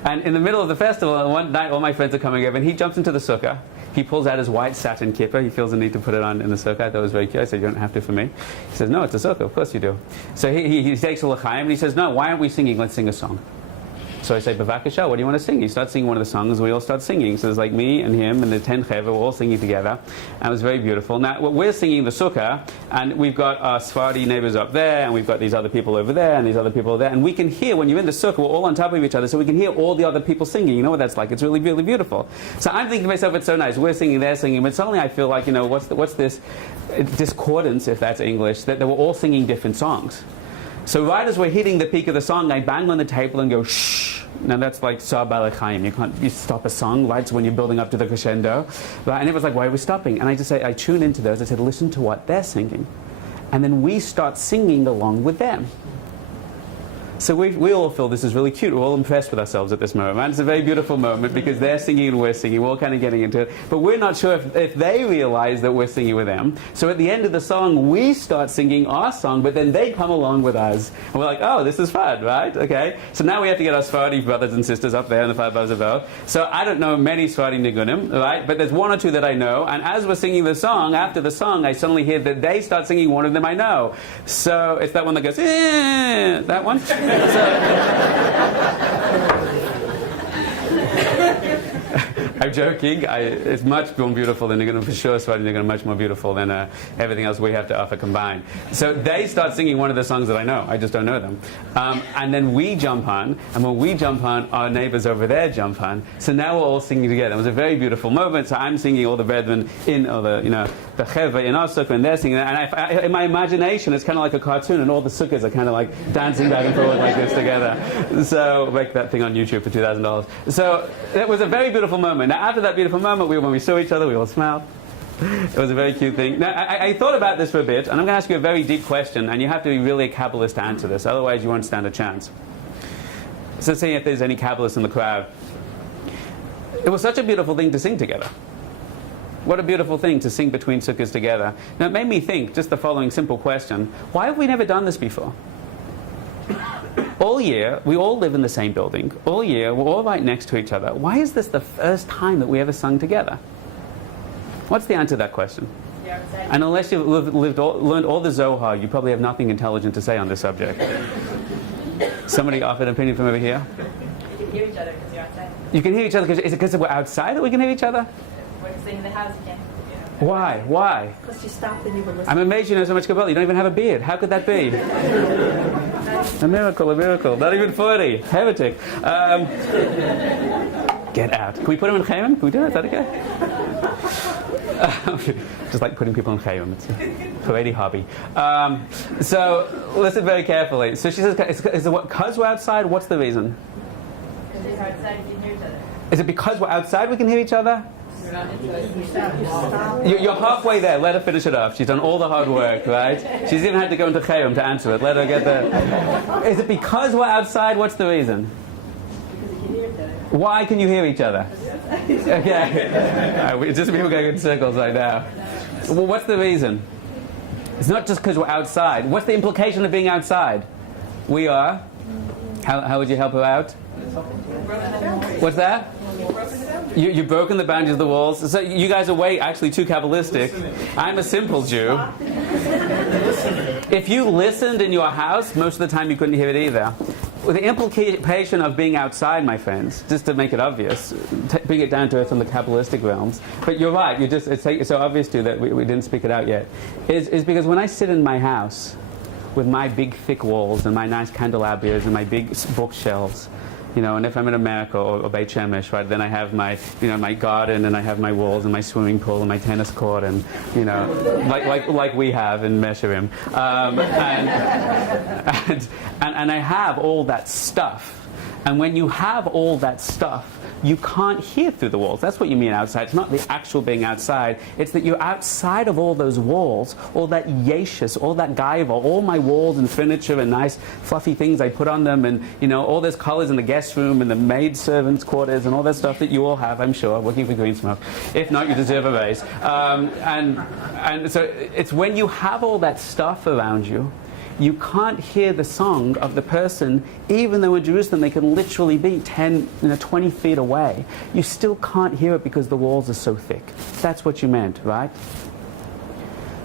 And in the middle of the festival, one night, all my friends are coming over, and he jumps into the sukkah. He pulls out his white satin kippah. He feels the need to put it on in the sukkah. I thought it was very cute. I said, you don't have to for me. He says, no, it's a sukkah. Of course you do. So he takes a l'chaim, and he says, no, why aren't we singing? Let's sing a song. So I say, Bavakasha, what do you want to sing? He starts singing one of the songs, and we all start singing. So it's like me and him and the 10 chevra, we're all singing together. And it was very beautiful. Now, we're singing the sukkah, and we've got our Sephardi neighbors up there, and we've got these other people over there, and these other people over there. And we can hear, when you're in the sukkah, we're all on top of each other, so we can hear all the other people singing. You know what that's like? It's really, really beautiful. So I'm thinking to myself, it's so nice. We're singing, they're singing, but suddenly I feel like, what's this discordance, if that's English, that we're all singing different songs. So right as we're hitting the peak of the song, I bang on the table and go, shh. Now that's like Sar Balachayim. You stop a song, right? So when you're building up to the crescendo. Right? And it was like, why are we stopping? And I tune into those. I said, listen to what they're singing. And then we start singing along with them. So we all feel this is really cute. We're all impressed with ourselves at this moment. And it's a very beautiful moment because they're singing and we're singing. We're all kind of getting into it. But we're not sure if they realize that we're singing with them. So at the end of the song, we start singing our song, but then they come along with us. And we're like, oh, this is fun, right? Okay. So now we have to get our Sephardi brothers and sisters up there in the 5 bars of bow. So I don't know many Sephardi nigunim, right? But there's one or two that I know. And as we're singing the song, after the song, I suddenly hear that they start singing one of them I know. So it's that one that goes, that one. I'm joking. It's much more beautiful than Niggun, for sure. Swati Niggun, much more beautiful than everything else we have to offer combined. So they start singing one of the songs that I know. I just don't know them. And then we jump on, and when we jump on, our neighbors over there jump on. So now we're all singing together. It was a very beautiful moment. So I'm singing, all the brethren in, or the chevra in our sukkah, and they're singing. And in my imagination, it's kind of like a cartoon, and all the sukkahs are kind of like dancing back and forth like this together. So make that thing on YouTube for $2,000. So it was a very beautiful moment. Now, after that beautiful moment, when we saw each other, we all smiled. It was a very cute thing. Now, I thought about this for a bit, and I'm going to ask you a very deep question, and you have to be really a Kabbalist to answer this, otherwise you won't stand a chance. So seeing if there's any Kabbalists in the crowd. It was such a beautiful thing to sing together. What a beautiful thing to sing between sukkahs together. Now it made me think, just the following simple question, why have we never done this before? All year, we all live in the same building. All year, we're all right next to each other. Why is this the first time that we ever sung together? What's the answer to that question? And unless you've learned all the Zohar, you probably have nothing intelligent to say on this subject. Somebody offered an opinion from over here? You can hear each other because you're outside. You can hear each other because, is it because we're outside that we can hear each other? We're sitting in the house, you can't. Why? Why? Because you stopped and you were listening. I'm amazed you know so much Kabbalah. You don't even have a beard. How could that be? A miracle, a miracle. Not even 40. Heretic. Get out. Can we put him in Chayim? Can we do that? Is that okay? Just like putting people in Chayim. It's a Haredi hobby. So listen very carefully. So she says, because we're outside, what's the reason? Because you're outside, you can hear each other. Is it because we're outside we can hear each other? You're halfway there. Let her finish it off. She's done all the hard work, right? She's even had to go into Chayim to answer it. Let her get there. Is it because we're outside? What's the reason? Why can you hear each other? Okay. It's just people going in circles right now. Well, what's the reason? It's not just because we're outside. What's the implication of being outside? We are. How would you help her out? What's that? You've broken the boundaries of the walls. So you guys are way actually too Kabbalistic. I'm a simple Jew. If you listened in your house, most of the time you couldn't hear it either. Well, the implication of being outside, my friends, just to make it obvious, bring it down to earth from the Kabbalistic realms. But you're right. It's so obvious to you that we didn't speak it out yet. Is because when I sit in my house with my big thick walls and my nice candelabrias and my big bookshelves, and if I'm in America or Beit Shemesh, right, then I have my, my garden, and I have my walls and my swimming pool and my tennis court, and like we have in Mesherim, and I have all that stuff. And when you have all that stuff, you can't hear through the walls. That's what you mean outside. It's not the actual being outside. It's that you're outside of all those walls, all that yeshus, all that gaiva, all my walls and furniture and nice fluffy things I put on them, and all those colors in the guest room and the maid servants' quarters and all that stuff that you all have, I'm sure, working for Green Smoke. If not, you deserve a raise. And so it's when you have all that stuff around you, you can't hear the song of the person, even though in Jerusalem they can literally be 10, 20 feet away. You still can't hear it because the walls are so thick. That's what you meant, right?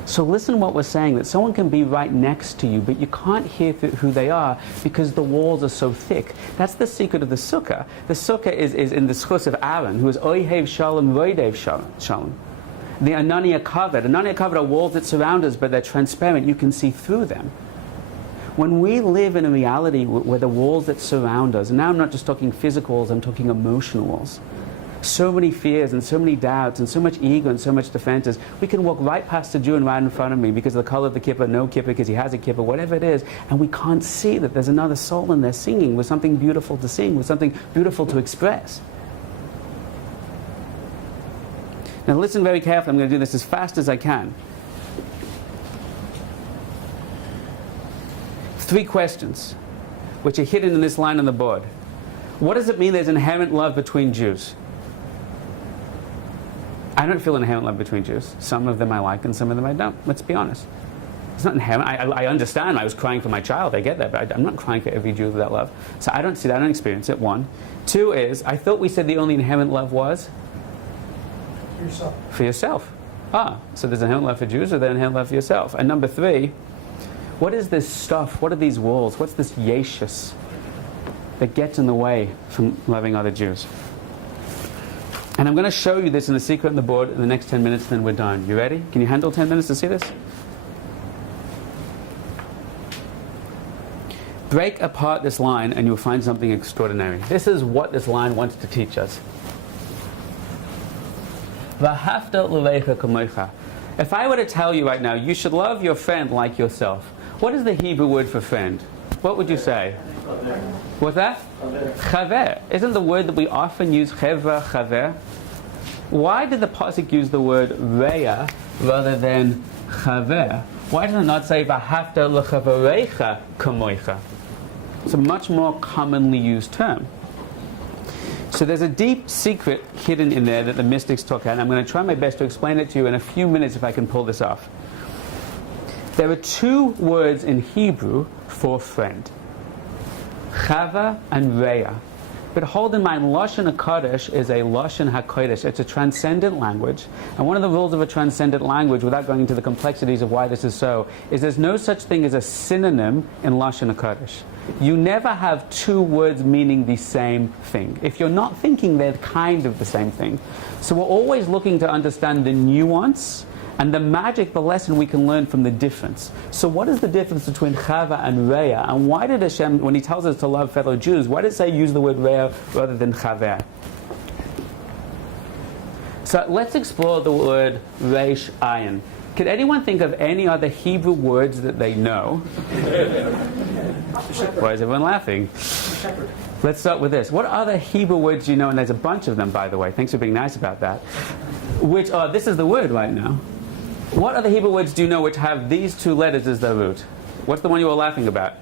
So listen what we're saying, that someone can be right next to you, but you can't hear who they are because the walls are so thick. That's the secret of the sukkah. The sukkah is in the schus of Aaron, who is Oihev Shalom, Roidev Shalom. The Anania Kavod. Anania Kavod are walls that surround us, but they're transparent. You can see through them. When we live in a reality where the walls that surround us, and now I'm not just talking physical walls, I'm talking emotional walls, so many fears and so many doubts and so much ego and so much defenses, we can walk right past a Jew and right in front of me because of the color of the kippah, no kippah because he has a kippah, whatever it is, and we can't see that there's another soul in there singing with something beautiful to sing, with something beautiful to express. Now listen very carefully. I'm going to do this as fast as I can. 3 questions, which are hidden in this line on the board. What does it mean there's inherent love between Jews? I don't feel inherent love between Jews. Some of them I like and some of them I don't. Let's be honest. It's not inherent. I understand. I was crying for my child. I get that. But I'm not crying for every Jew that love. So I don't see that. I don't experience it. 1. 2 is, I thought we said the only inherent love was? Yourself. For yourself. So there's inherent love for Jews, or there's inherent love for yourself. And number 3, what is this stuff? What are these walls? What's this yeshus that gets in the way from loving other Jews? And I'm going to show you this in the secret on the board in the next 10 minutes, then we're done. You ready? Can you handle 10 minutes to see this? Break apart this line and you'll find something extraordinary. This is what this line wants to teach us. V'ahavta l'recha kamocha. If I were to tell you right now, you should love your friend like yourself, what is the Hebrew word for friend? What would you say? What's that? Chaver. Isn't the word that we often use chevra, chaver? Why did the pasuk use the word reya rather than chaver? Why does it not say v'ahavta l'chavarecha kamocha? It's a much more commonly used term. So there's a deep secret hidden in there that the mystics talk out, and I'm going to try my best to explain it to you in a few minutes if I can pull this off. There are two words in Hebrew for friend. Chava and Reya. But hold in mind, Lashon HaKodesh is a Lashon HaKodesh. It's a transcendent language. And one of the rules of a transcendent language, without going into the complexities of why this is so, is there's no such thing as a synonym in Lashon HaKodesh. You never have two words meaning the same thing. If you're not thinking, they're kind of the same thing. So we're always looking to understand the nuance and the magic, the lesson we can learn from the difference. So what is the difference between Chava and Reya? And why did Hashem, when He tells us to love fellow Jews, why did it say use the word Reya rather than Chaver? So let's explore the word Reish Ayin. Could anyone think of any other Hebrew words that they know? Why is everyone laughing? Let's start with this. What other Hebrew words do you know? And there's a bunch of them, by the way. Thanks for being nice about that. Which are, this is the word right now. What other Hebrew words do you know which have these two letters as their root? What's the one you were laughing about?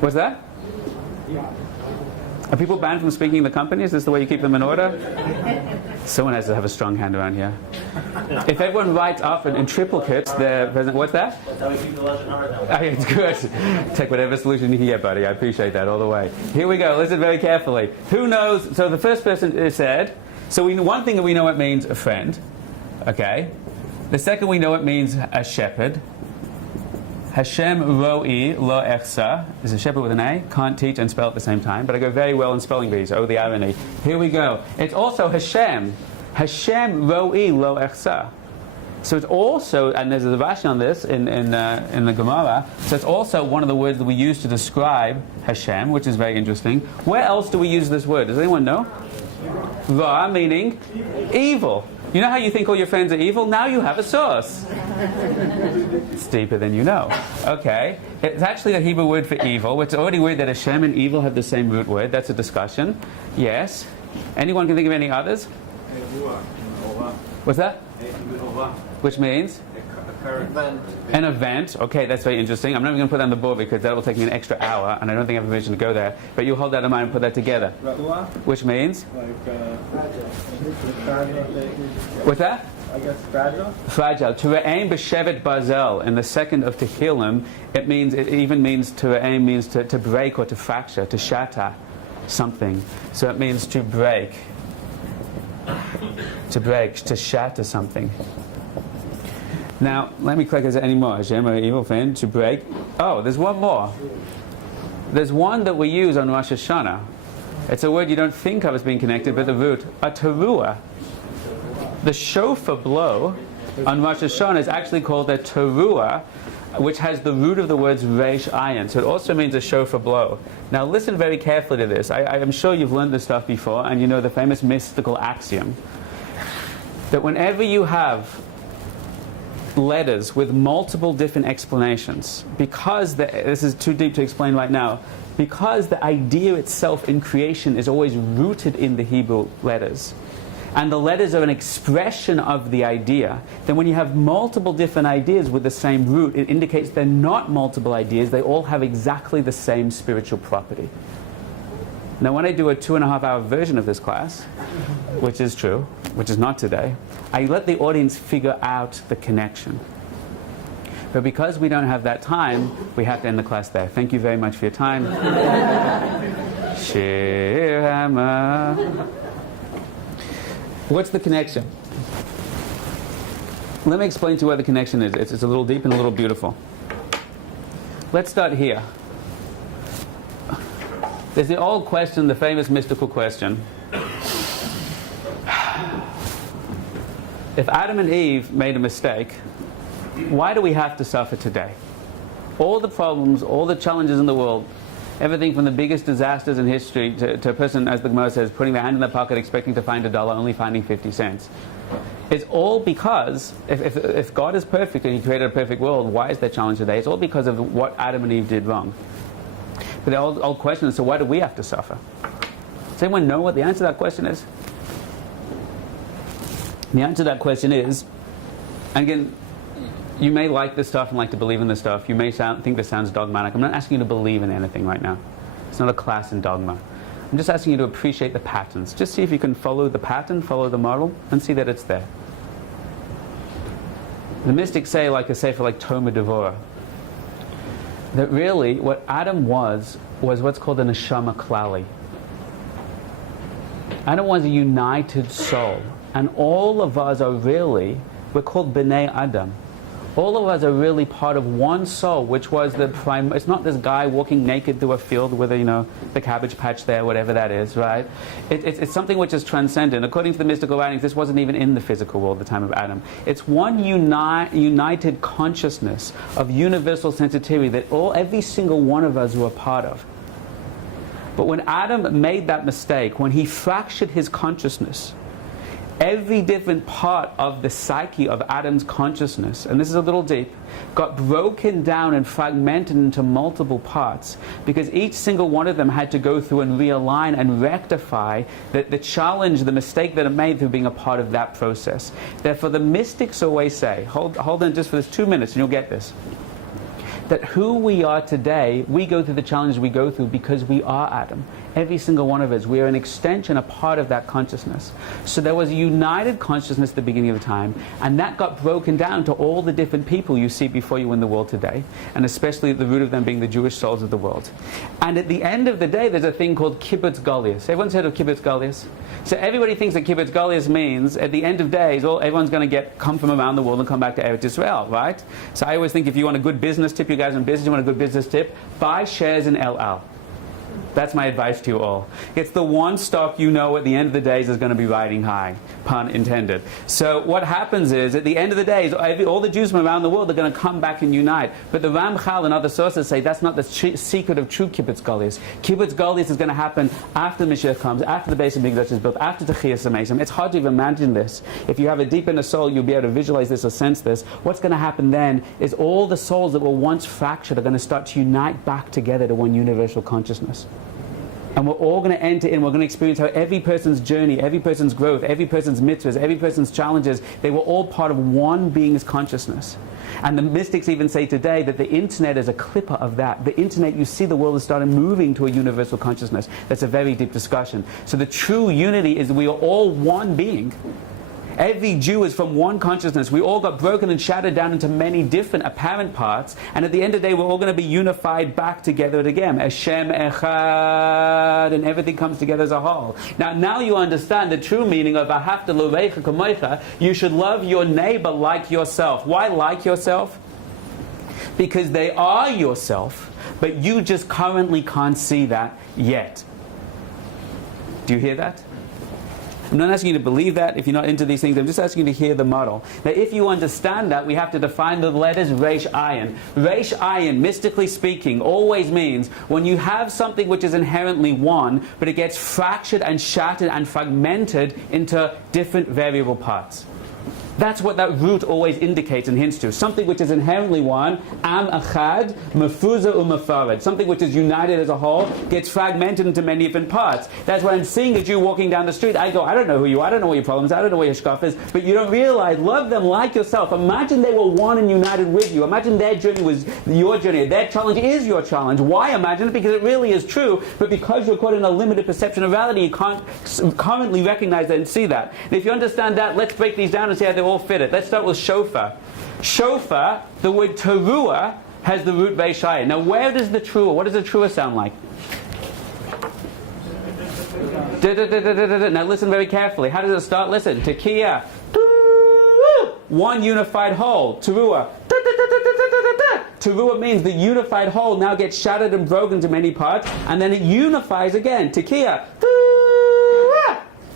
What's that? Are people banned from speaking in the company? Is this the way you keep them in order? Someone has to have a strong hand around here. If everyone writes up in triplicates, they're present. What's that? That's how we keep the Lashon Hara down. Okay, it's good. Take whatever solution you can get, buddy. I appreciate that all the way. Here we go. Listen very carefully. Who knows? So the first person said, so one thing that we know it means a friend. Okay. The second we know it means a shepherd. Hashem ro'i lo echsa is a shepherd with an A. Can't teach and spell at the same time, but I go very well in spelling bees. Oh, the irony. Here we go. It's also Hashem. Hashem ro'i lo echsa. So it's also, and there's a Rashi on this in the Gemara. So it's also one of the words that we use to describe Hashem, which is very interesting. Where else do we use this word? Does anyone know? Ra, meaning evil. You know how you think all your friends are evil? Now you have a source. It's deeper than you know. Okay. It's actually a Hebrew word for evil. It's already weird that Hashem and evil have the same root word. That's a discussion. Yes. Anyone can think of any others? What's that? Which means? An event. Okay, that's very interesting. I'm not even going to put that on the board because that will take me an extra hour, and I don't think I have permission to go there. But you hold that in mind and put that together. Which means? What's that? I guess fragile. Fragile. Ture'aim b'shevet bazel. In the second of Tehillim, it even means ture'aim means to break or to fracture, to shatter something. So it means to break. To break, to shatter something. Now, let me click, is there any more? Hashem, or evil friend, to break. Oh, there's one more. There's one that we use on Rosh Hashanah. It's a word you don't think of as being connected, but the root, a teruah. The shofar blow on Rosh Hashanah is actually called a teruah, which has the root of the words reish ayin. So it also means a shofar blow. Now listen very carefully to this. I am sure you've learned this stuff before, and you know the famous mystical axiom that whenever you have letters with multiple different explanations, because this is too deep to explain right now, because the idea itself in creation is always rooted in the Hebrew letters, and the letters are an expression of the idea, then when you have multiple different ideas with the same root, it indicates they're not multiple ideas, they all have exactly the same spiritual property. Now when I do a 2.5 hour version of this class, which is true, which is not today, I let the audience figure out the connection. But because we don't have that time, we have to end the class there. Thank you very much for your time. Shir Hama. What's the connection? Let me explain to you what the connection is. It's a little deep and a little beautiful. Let's start here. There's the old question, the famous mystical question. if Adam and Eve made a mistake, why do we have to suffer today? All the problems, all the challenges in the world, everything from the biggest disasters in history to a person, as the Gemara says, putting their hand in their pocket expecting to find $1, only finding 50 cents. It's all because, if God is perfect and He created a perfect world, why is there challenge today? It's all because of what Adam and Eve did wrong. But the old question is, so why do we have to suffer? Does anyone know what the answer to that question is? The answer to that question is, and again, you may like this stuff and like to believe in this stuff. You may think this sounds dogmatic. I'm not asking you to believe in anything right now. It's not a class in dogma. I'm just asking you to appreciate the patterns. Just see if you can follow the pattern, follow the model, and see that it's there. The mystics say, like a sefer like Toma Devora, that really what Adam was what's called a neshama klali. Adam was a united soul. And all of us are really, we're called B'nai Adam. All of us are really part of one soul, which was the prime. It's not this guy walking naked through a field with the cabbage patch there, whatever that is, right? It's something which is transcendent. According to the mystical writings, this wasn't even in the physical world at the time of Adam. It's one united consciousness of universal sensitivity that every single one of us were a part of. But when Adam made that mistake, when he fractured his consciousness, every different part of the psyche of Adam's consciousness, and this is a little deep, got broken down and fragmented into multiple parts because each single one of them had to go through and realign and rectify the challenge, the mistake that it made through being a part of that process. Therefore, the mystics always say, hold on just for this 2 minutes and you'll get this, that who we are today, we go through the challenges we go through because we are Adam. Every single one of us, we are an extension, a part of that consciousness. So there was a united consciousness at the beginning of time, and that got broken down to all the different people you see before you in the world today, and especially at the root of them being the Jewish souls of the world. And at the end of the day, there's a thing called kibbutz galius. Everyone's heard of kibbutz galius? So everybody thinks that kibbutz galius means at the end of days, everyone's going to come from around the world and come back to Eretz Israel, right? So I always think if you want a good business tip, you guys in business, you want a good business tip, buy shares in El Al. That's my advice to you all. It's the one stock you know at the end of the days is going to be riding high, pun intended. So what happens is, at the end of the days, all the Jews from around the world are going to come back and unite. But the Ramchal and other sources say that's not the secret of true kibbutz galius. Kibbutz galius is going to happen after Mashiach comes, after the base of Mikdash is built, after Techiyas HaMesim. It's hard to even imagine this. If you have a deep inner soul, you'll be able to visualize this or sense this. What's going to happen then is all the souls that were once fractured are going to start to unite back together to one universal consciousness. And we're all going to enter in, we're going to experience how every person's journey, every person's growth, every person's mitzvahs, every person's challenges, they were all part of one being's consciousness. And the mystics even say today that the internet is a clipper of that. The internet, you see the world has started moving to a universal consciousness. That's a very deep discussion. So the true unity is we are all one being. Every Jew is from one consciousness. We all got broken and shattered down into many different apparent parts, and at the end of the day, we're all going to be unified back together again. Hashem Echad, and everything comes together as a whole. Now you understand the true meaning of Ahavta L'Orecha Kamocha. You should love your neighbor like yourself. Why like yourself? Because they are yourself, but you just currently can't see that yet. Do you hear that? I'm not asking you to believe that if you're not into these things. I'm just asking you to hear the model. Now, if you understand that, we have to define the letters Reish Ayin. Reish Ayin, mystically speaking, always means when you have something which is inherently one, but it gets fractured and shattered and fragmented into different variable parts. That's what that root always indicates and hints to. Something which is inherently one, am achad, mefuza u'mefared. Something which is united as a whole gets fragmented into many different parts. That's why I'm seeing a Jew walking down the street. I go, I don't know who you are, I don't know what your problems are, I don't know what your shkaf is, but you don't realize, love them like yourself. Imagine they were one and united with you. Imagine their journey was your journey. Their challenge is your challenge. Why imagine it? Because it really is true, but because you're caught in a limited perception of reality, you can't currently recognize that and see that. And if you understand that, let's break these down and see how they all fit it. Let's start with shofar. Shofar, the word teruah, has the root Reish Ayin. Now where does the truah, what does the truah sound like? Now listen very carefully. How does it start? Listen. Tekiah. One unified whole. Teruah. Teruah means the unified whole now gets shattered and broken into many parts, and then it unifies again. Tekiah.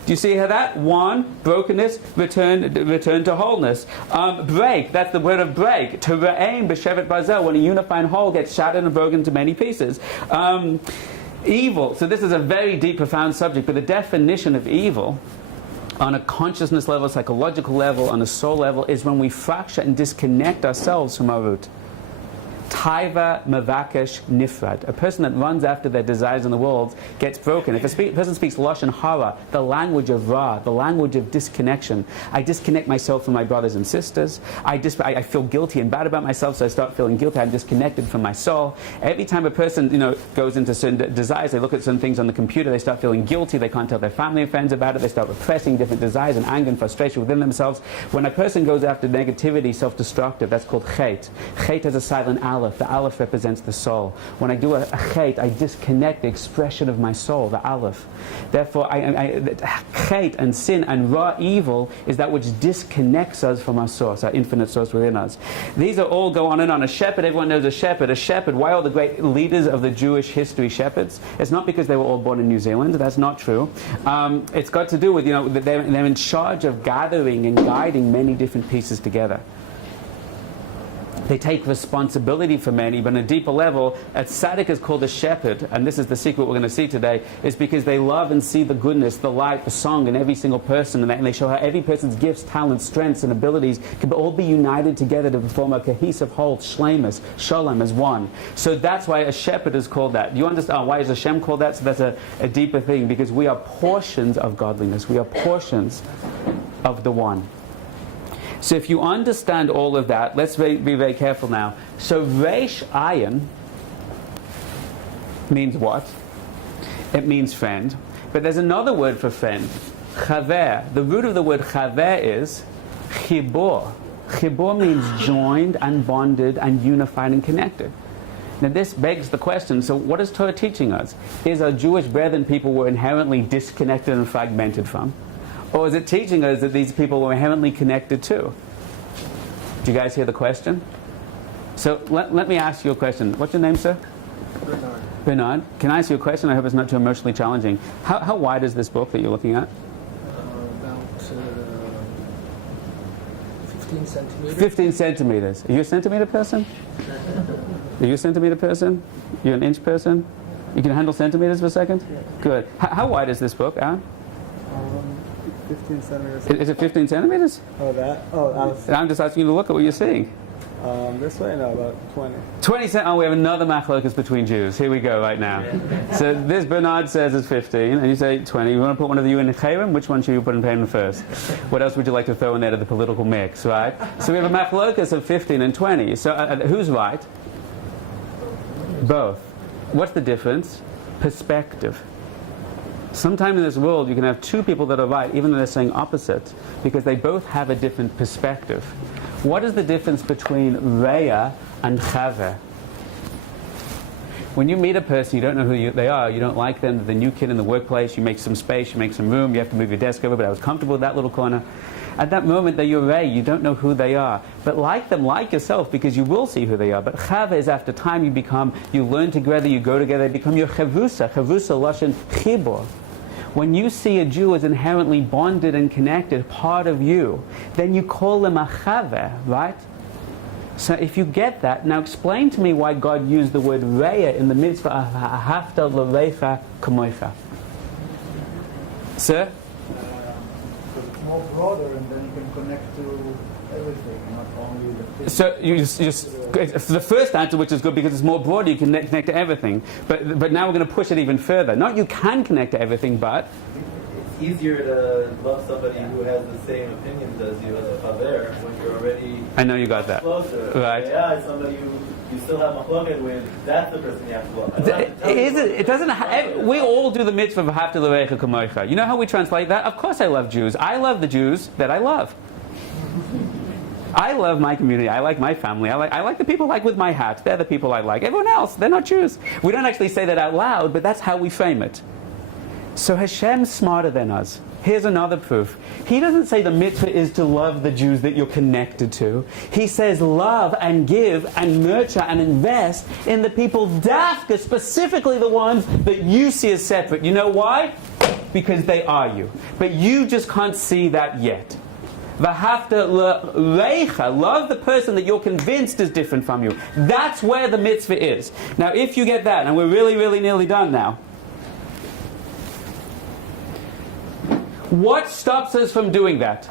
Do you see how that? One, brokenness, return to wholeness. Break, that's the word of break. To re'aim b'shevet barzel, when a unifying whole gets shattered and broken into many pieces. Evil, so this is a very deep, profound subject, but the definition of evil on a consciousness level, psychological level, on a soul level, is when we fracture and disconnect ourselves from our root. Taiva Mavakesh Nifrad. A person that runs after their desires in the world gets broken. If a person speaks Lashon Hara, the language of Ra, the language of disconnection, I disconnect myself from my brothers and sisters. I feel guilty and bad about myself, so I start feeling guilty. I'm disconnected from my soul. Every time a person goes into certain desires, they look at certain things on the computer, they start feeling guilty, they can't tell their family and friends about it, they start repressing different desires and anger and frustration within themselves. When a person goes after negativity, self-destructive, that's called Chet. Chet has a silent aleph. The aleph represents the soul. When I do a chet, I disconnect the expression of my soul, the aleph. Therefore, chet and sin and raw evil is that which disconnects us from our source, our infinite source within us. These are all go on and on. A shepherd, everyone knows a shepherd. A shepherd, why all the great leaders of the Jewish history shepherds? It's not because they were all born in New Zealand. That's not true. It's got to do with, they're in charge of gathering and guiding many different pieces together. They take responsibility for many, but on a deeper level, a tzaddik is called a shepherd, and this is the secret we're going to see today, is because they love and see the goodness, the light, the song in every single person, and they show how every person's gifts, talents, strengths, and abilities can all be united together to form a cohesive whole, shlemus, shalom, as one. So that's why a shepherd is called that. Do you understand why is Hashem called that? So that's a deeper thing, because we are portions of godliness. We are portions of the one. So if you understand all of that, let's be very careful now. So Reish Ayin means what? It means friend. But there's another word for friend, chaver. The root of the word chaver is chibor. Chibor means joined and bonded and unified and connected. Now this begs the question, so what is Torah teaching us? Is our Jewish brethren people were inherently disconnected and fragmented from? Or is it teaching us that these people were inherently connected too? Do you guys hear the question? So let me ask you a question. What's your name, sir? Bernard. Bernard. Can I ask you a question? I hope it's not too emotionally challenging. How wide is this book that you're looking at? About 15 centimeters. 15 centimeters. Are you a centimeter person? Are you a centimeter person? You're an inch person? You can handle centimeters for a second? Yeah. Good. How wide is this book, Aaron? 15 centimeters. Is it 15 centimeters? Oh, that? Oh, I'm just asking you to look at what you're seeing. this way? No, about 20. 20 cent. Oh, we have another machlokas between Jews. Here we go right now. So this Bernard says it's 15, and you say 20. You want to put one of you in Chayrim? Which one should you put in payment first? What else would you like to throw in there to the political mix, right? So we have a machlokas of 15 and 20. So who's right? Both. What's the difference? Perspective. Sometime in this world you can have two people that are right, even though they're saying opposite, because they both have a different perspective. What is the difference between Reya and Chaver? When you meet a person, you don't know who they are, you don't like them, they're the new kid in the workplace, you make some space, you make some room, you have to move your desk over, but I was comfortable with that little corner. At that moment, they're your Rey, you don't know who they are. But like them, like yourself, because you will see who they are. But Chaver is after time you learn together, you go together, they become your Chavusa. Chavusa, Lashon, Chibor. When you see a Jew as inherently bonded and connected, part of you, then you call them a Chaver, right? So if you get that, now explain to me why God used the word Reya in the mitzvah of Ahavta l'Recha Kamoicha. Sir? It's more broader, and then you can connect to everything, not only the physical. So it's the first answer, which is good because it's more broad, you can connect to everything. But now we're going to push it even further. Not you can connect to everything, but it's easier to love somebody who has the same opinions as you as a chaver when you're already. I know you got that. Closer. Right. Yeah, somebody who you still have machloket with. That's the person you have to love. It doesn't. We all do the mitzvah of Ahavta l'Recha Kamoicha. You know how we translate that? Of course, I love Jews. I love the Jews that I love. I love my community. I like my family. I like the people with my hat. They're the people I like. Everyone else, they're not Jews. We don't actually say that out loud, but that's how we frame it. So Hashem's smarter than us. Here's another proof. He doesn't say the mitzvah is to love the Jews that you're connected to. He says love and give and nurture and invest in the people, dafka, specifically the ones that you see as separate. You know why? because they are you. But you just can't see that yet. V'ahavta l'recha, love the person that you're convinced is different from you. That's where the mitzvah is. Now, if you get that, and we're really, really nearly done now, what stops us from doing that?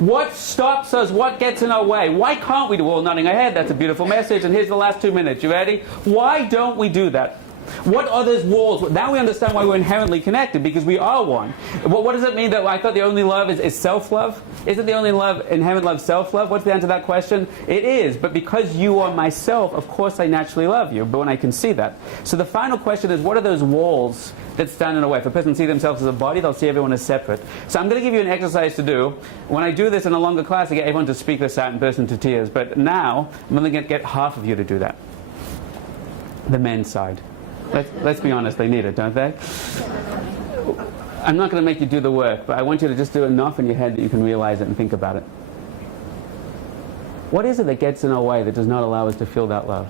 What stops us? What gets in our way? Why can't we do all nodding our head? That's a beautiful message, and here's the last 2 minutes. You ready? Why don't we do that? What are those walls? Now we understand why we're inherently connected, because we are one. What does it mean that I thought the only love is self-love? Isn't the only love, inherent love, self-love? What's the answer to that question? It is, but because you are myself, of course I naturally love you, but when I can see that. So the final question is, what are those walls that stand in the way? If a person sees themselves as a body, they'll see everyone as separate. So I'm going to give you an exercise to do. When I do this in a longer class, I get everyone to speak this out and burst into tears. But now, I'm only going to get half of you to do that. The men's side. Let's be honest, they need it, don't they? I'm not going to make you do the work, but I want you to just do enough in your head that you can realize it and think about it. What is it that gets in our way that does not allow us to feel that love?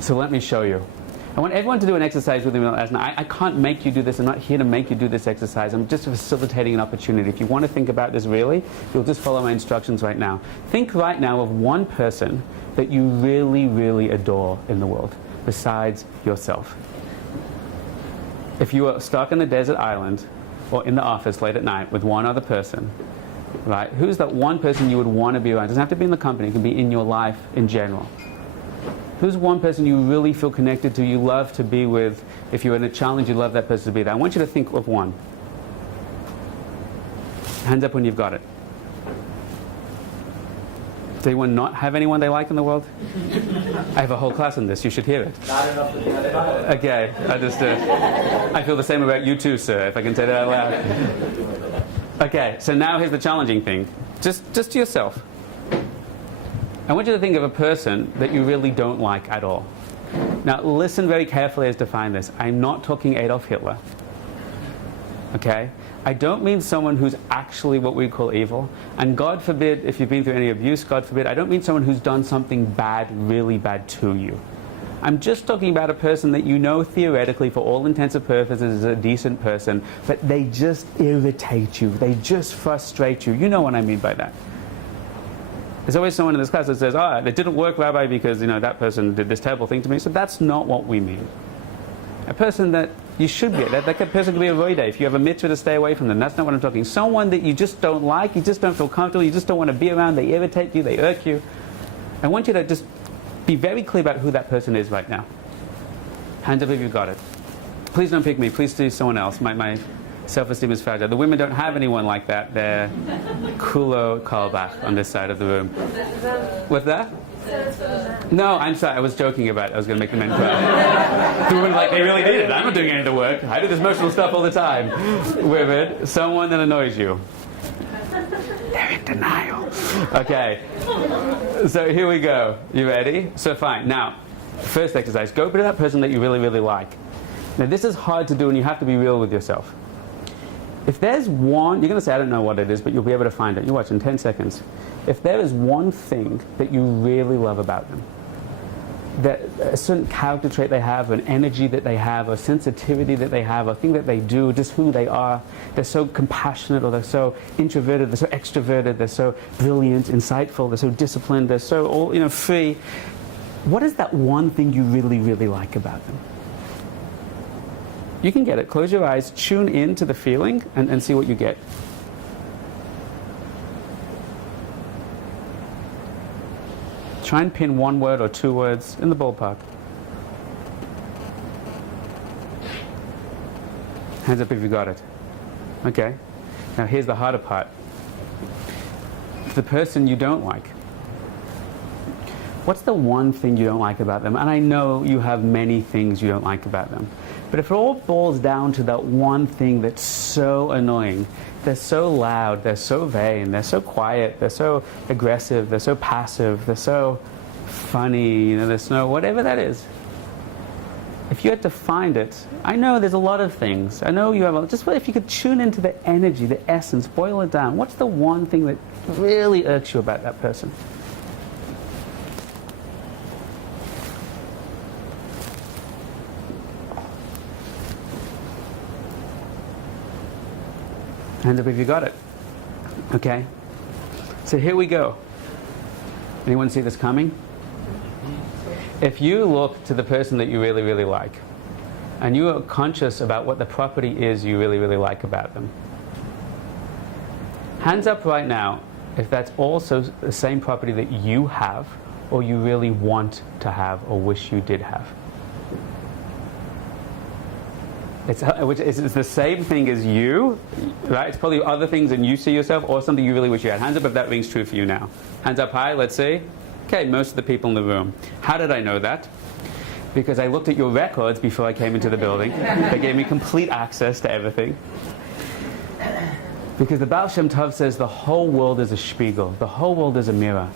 So let me show you. I want everyone to do an exercise with me last night. I can't make you do this. I'm not here to make you do this exercise. I'm just facilitating an opportunity. If you want to think about this really, you'll just follow my instructions right now. Think right now of one person that you really, really adore in the world, besides yourself. If you are stuck in a desert island or in the office late at night with one other person, right? Who's that one person you would want to be around? It doesn't have to be in the company. It can be in your life in general. Who's one person you really feel connected to, you love to be with? If you're in a challenge, you love that person to be there. I want you to think of one. Hands up when you've got it. Does anyone not have anyone they like in the world? I have a whole class on this. You should hear it. Not enough to be identified. Okay, understood. I feel the same about you too, sir, if I can say that out loud. Okay, so now here's the challenging thing. Just to yourself. I want you to think of a person that you really don't like at all. Now, listen very carefully as to find this. I'm not talking Adolf Hitler. Okay? I don't mean someone who's actually what we call evil. And God forbid, if you've been through any abuse, God forbid, I don't mean someone who's done something bad, really bad to you. I'm just talking about a person that you know theoretically, for all intents and purposes, is a decent person, but they just irritate you. They just frustrate you. You know what I mean by that. There's always someone in this class that says, oh, it didn't work, Rabbi, because that person did this terrible thing to me. So that's not what we mean. A person that you should be, that person could be a roide. If you have a mitzvah to stay away from them, that's not what I'm talking. Someone that you just don't like, you just don't feel comfortable, you just don't want to be around, they irritate you, they irk you. I want you to just be very clear about who that person is right now. Hands up if you've got it. Please don't pick me, please do someone else. My self-esteem is fragile. The women don't have anyone like that. They're Kulo Kalbach on this side of the room. What's that? No, I'm sorry. I was joking about it. I was going to make the men cry. The women are like, they really need it. I'm not doing any of the work. I do this emotional stuff all the time. Women, someone that annoys you. They're in denial. Okay. So here we go. You ready? So fine. Now, first exercise. Go to that person that you really, really like. Now, this is hard to do, and you have to be real with yourself. If there's one, you're going to say, I don't know what it is, but you'll be able to find it. You watch in 10 seconds. If there is one thing that you really love about them, that a certain character trait they have, an energy that they have, a sensitivity that they have, a thing that they do, just who they are, they're so compassionate, or they're so introverted, they're so extroverted, they're so brilliant, insightful, they're so disciplined, they're so all, free. What is that one thing you really, really like about them? You can get it. Close your eyes, tune in to the feeling, and see what you get. Try and pin one word or two words in the ballpark. Hands up if you got it. Okay. Now here's the harder part. The person you don't like. What's the one thing you don't like about them? And I know you have many things you don't like about them. But if it all boils down to that one thing that's so annoying, they're so loud, they're so vain, they're so quiet, they're so aggressive, they're so passive, they're so funny, they're so whatever that is. If you had to find it, I know there's a lot of things. I know you have just if you could tune into the energy, the essence, boil it down. What's the one thing that really irks you about that person? Hands up if you got it. Okay? So here we go. Anyone see this coming? If you look to the person that you really, really like, and you are conscious about what the property is you really, really like about them, hands up right now if that's also the same property that you have or you really want to have or wish you did have. It's the same thing as you, right? It's probably other things than you see yourself or something you really wish you had. Hands up if that rings true for you now. Hands up high, let's see. Okay, most of the people in the room. How did I know that? Because I looked at your records before I came into the building. They gave me complete access to everything. Because the Baal Shem Tov says the whole world is a spiegel. The whole world is a mirror.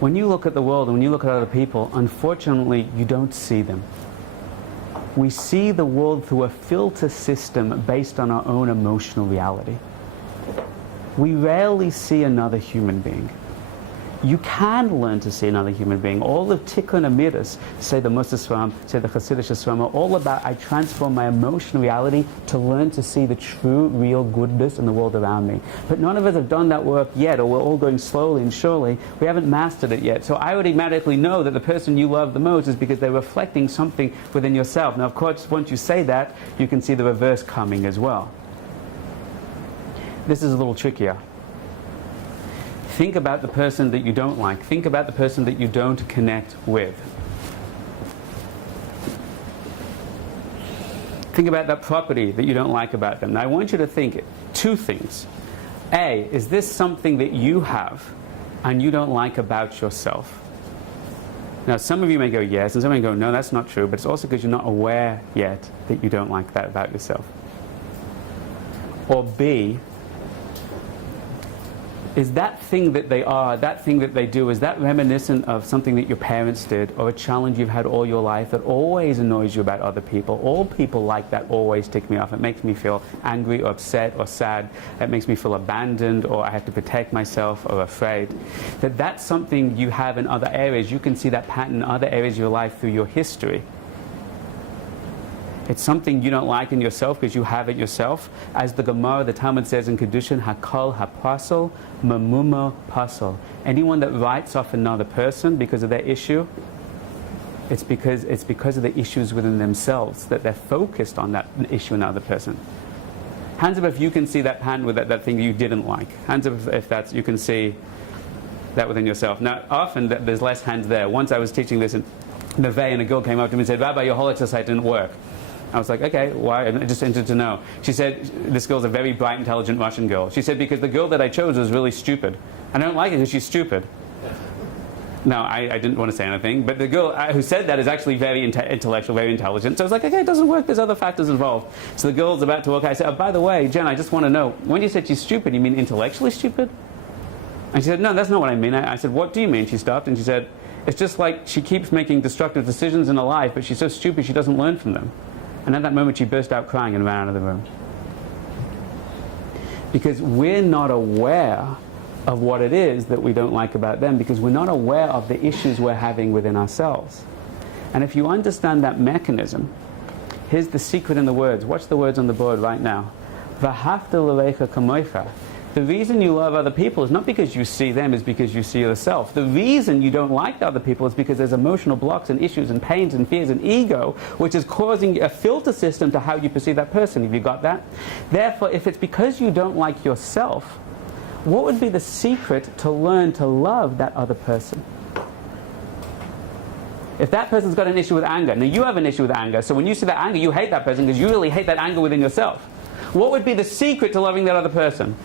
When you look at the world and when you look at other people, unfortunately, you don't see them. We see the world through a filter system based on our own emotional reality. We rarely see another human being. You can learn to see another human being. All of Tikkun Amidas, say the Mussar Sfarim, say the Hasidic Sfarim, are all about I transform my emotional reality to learn to see the true, real goodness in the world around me. But none of us have done that work yet, or we're all going slowly and surely. We haven't mastered it yet. So I automatically know that the person you love the most is because they're reflecting something within yourself. Now, of course, once you say that, you can see the reverse coming as well. This is a little trickier. Think about the person that you don't like. Think about the person that you don't connect with. Think about that property that you don't like about them. Now I want you to think two things. A, is this something that you have and you don't like about yourself? Now some of you may go yes, and some may go no, that's not true, but it's also because you're not aware yet that you don't like that about yourself. Or B, is that thing that they are, that thing that they do, is that reminiscent of something that your parents did or a challenge you've had all your life that always annoys you about other people? All people like that always tick me off. It makes me feel angry or upset or sad. It makes me feel abandoned or I have to protect myself or afraid. That's something you have in other areas. You can see that pattern in other areas of your life through your history. It's something you don't like in yourself because you have it yourself. As the Gemara, the Talmud says in Kedushin, Hakol hapasol, mamumo pasol. Anyone that writes off another person because of their issue, it's because of the issues within themselves, that they're focused on that issue in another person. Hands up if you can see that pattern with that thing you didn't like. Hands up if you can see that within yourself. Now, often there's less hands there. Once I was teaching this in Neve, and a girl came up to me and said, Rabbi, your whole exercise didn't work. I was like, okay, why? I'm just interested to know. She said, this girl's a very bright, intelligent Russian girl. She said, because the girl that I chose was really stupid. And I don't like it because she's stupid. No, I didn't want to say anything. But the girl who said that is actually very intellectual, very intelligent. So I was like, okay, it doesn't work. There's other factors involved. So the girl's about to walk. I said, oh, by the way, Jen, I just want to know, when you said she's stupid, you mean intellectually stupid? And she said, no, that's not what I mean. I said, what do you mean? She stopped and she said, it's just like she keeps making destructive decisions in her life, but she's so stupid she doesn't learn from them. And at that moment she burst out crying and ran out of the room. Because we're not aware of what it is that we don't like about them, because we're not aware of the issues we're having within ourselves. And if you understand that mechanism, here's the secret in the words. Watch the words on the board right now. V'ahavta l'recha kamocha. The reason you love other people is not because you see them, it's because you see yourself. The reason you don't like other people is because there's emotional blocks and issues and pains and fears and ego, which is causing a filter system to how you perceive that person. Have you got that? Therefore, if it's because you don't like yourself, what would be the secret to learn to love that other person? If that person's got an issue with anger, now you have an issue with anger, so when you see that anger, you hate that person because you really hate that anger within yourself. What would be the secret to loving that other person?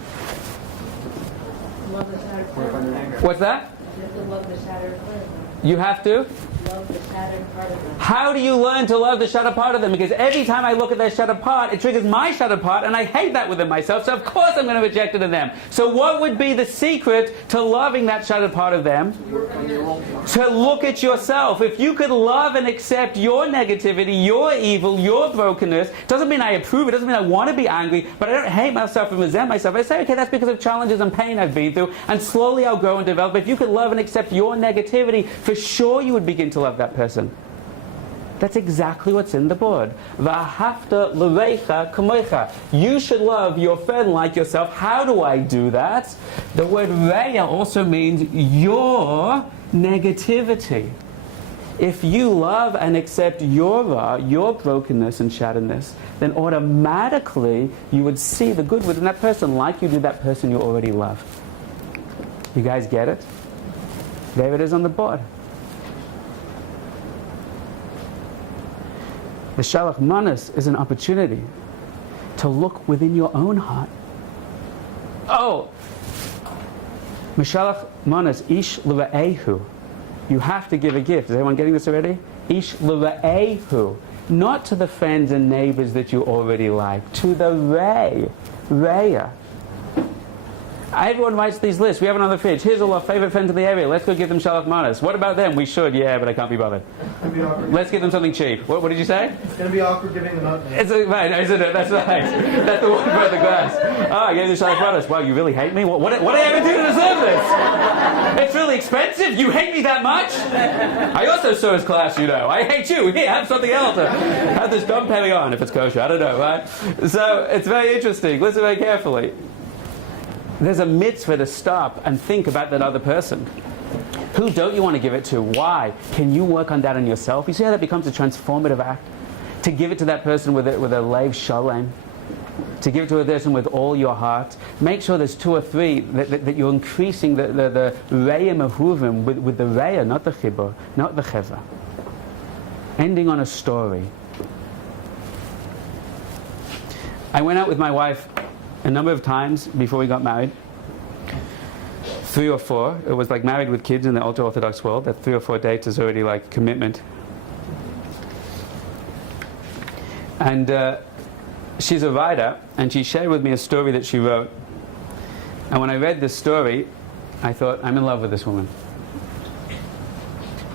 Love the shattered part of them. What's that? You have to love the shattered part of them. You have to? Love the shattered part of them. How do you learn to love the shattered part of them? Because every time I look at their shattered part, it triggers my shattered part, and I hate that within myself, so of course I'm going to reject it in them. So what would be the secret to loving that shattered part of them? To look at yourself. If you could love and accept your negativity, your evil, your brokenness, doesn't mean I approve it, doesn't mean I want to be angry, but I don't hate myself and resent myself. I say, okay, that's because of challenges and pain I've been through, and slowly I'll grow and develop. If you could love and accept your negativity, for sure you would begin to love that person. That's exactly what's in the board. V'ahavta l'reicha kamocha. You should love your friend like yourself. How do I do that? The word reya also means your negativity. If you love and accept your brokenness and shatteredness, then automatically you would see the good within that person like you do that person you already love. You guys get it? There it is on the board. The Shalach Manas is an opportunity to look within your own heart. Oh! Mishalach Manas, ish l'ra'ehu. You have to give a gift. Is everyone getting this already? Ish l'ra'ehu. Not to the friends and neighbors that you already like. To the Reya. Everyone writes these lists. We have it on the fridge. Here's all our favorite friends in the area. Let's go give them Shalach Manas. What about them? We should, yeah, but I can't be bothered. Let's give them something cheap. What did you say? It's going to be awkward giving them up. Right, isn't it? That's right. That's the one about the glass. Oh, I gave you Shalach Manas. Wow, you really hate me? What did I ever do to deserve this? It's really expensive. You hate me that much? I also saw his class, you know. I hate you. Here, have something else. Have this Dom Perignon if it's kosher. I don't know, right? So it's very interesting. Listen very carefully. There's a mitzvah to stop and think about that other person. Who don't you want to give it to? Why? Can you work on that on yourself? You see how that becomes a transformative act? To give it to that person with a leiv shalem. To give it to a person with all your heart. Make sure there's 2 or 3 that you're increasing the reya mehuvim with the reya, not the chibur, not the cheva. Ending on a story. I went out with my wife a number of times before we got married. 3 or 4. It was like married with kids in the ultra-Orthodox world. That 3 or 4 dates is already like commitment. And she's a writer, and she shared with me a story that she wrote. And when I read this story, I thought, I'm in love with this woman.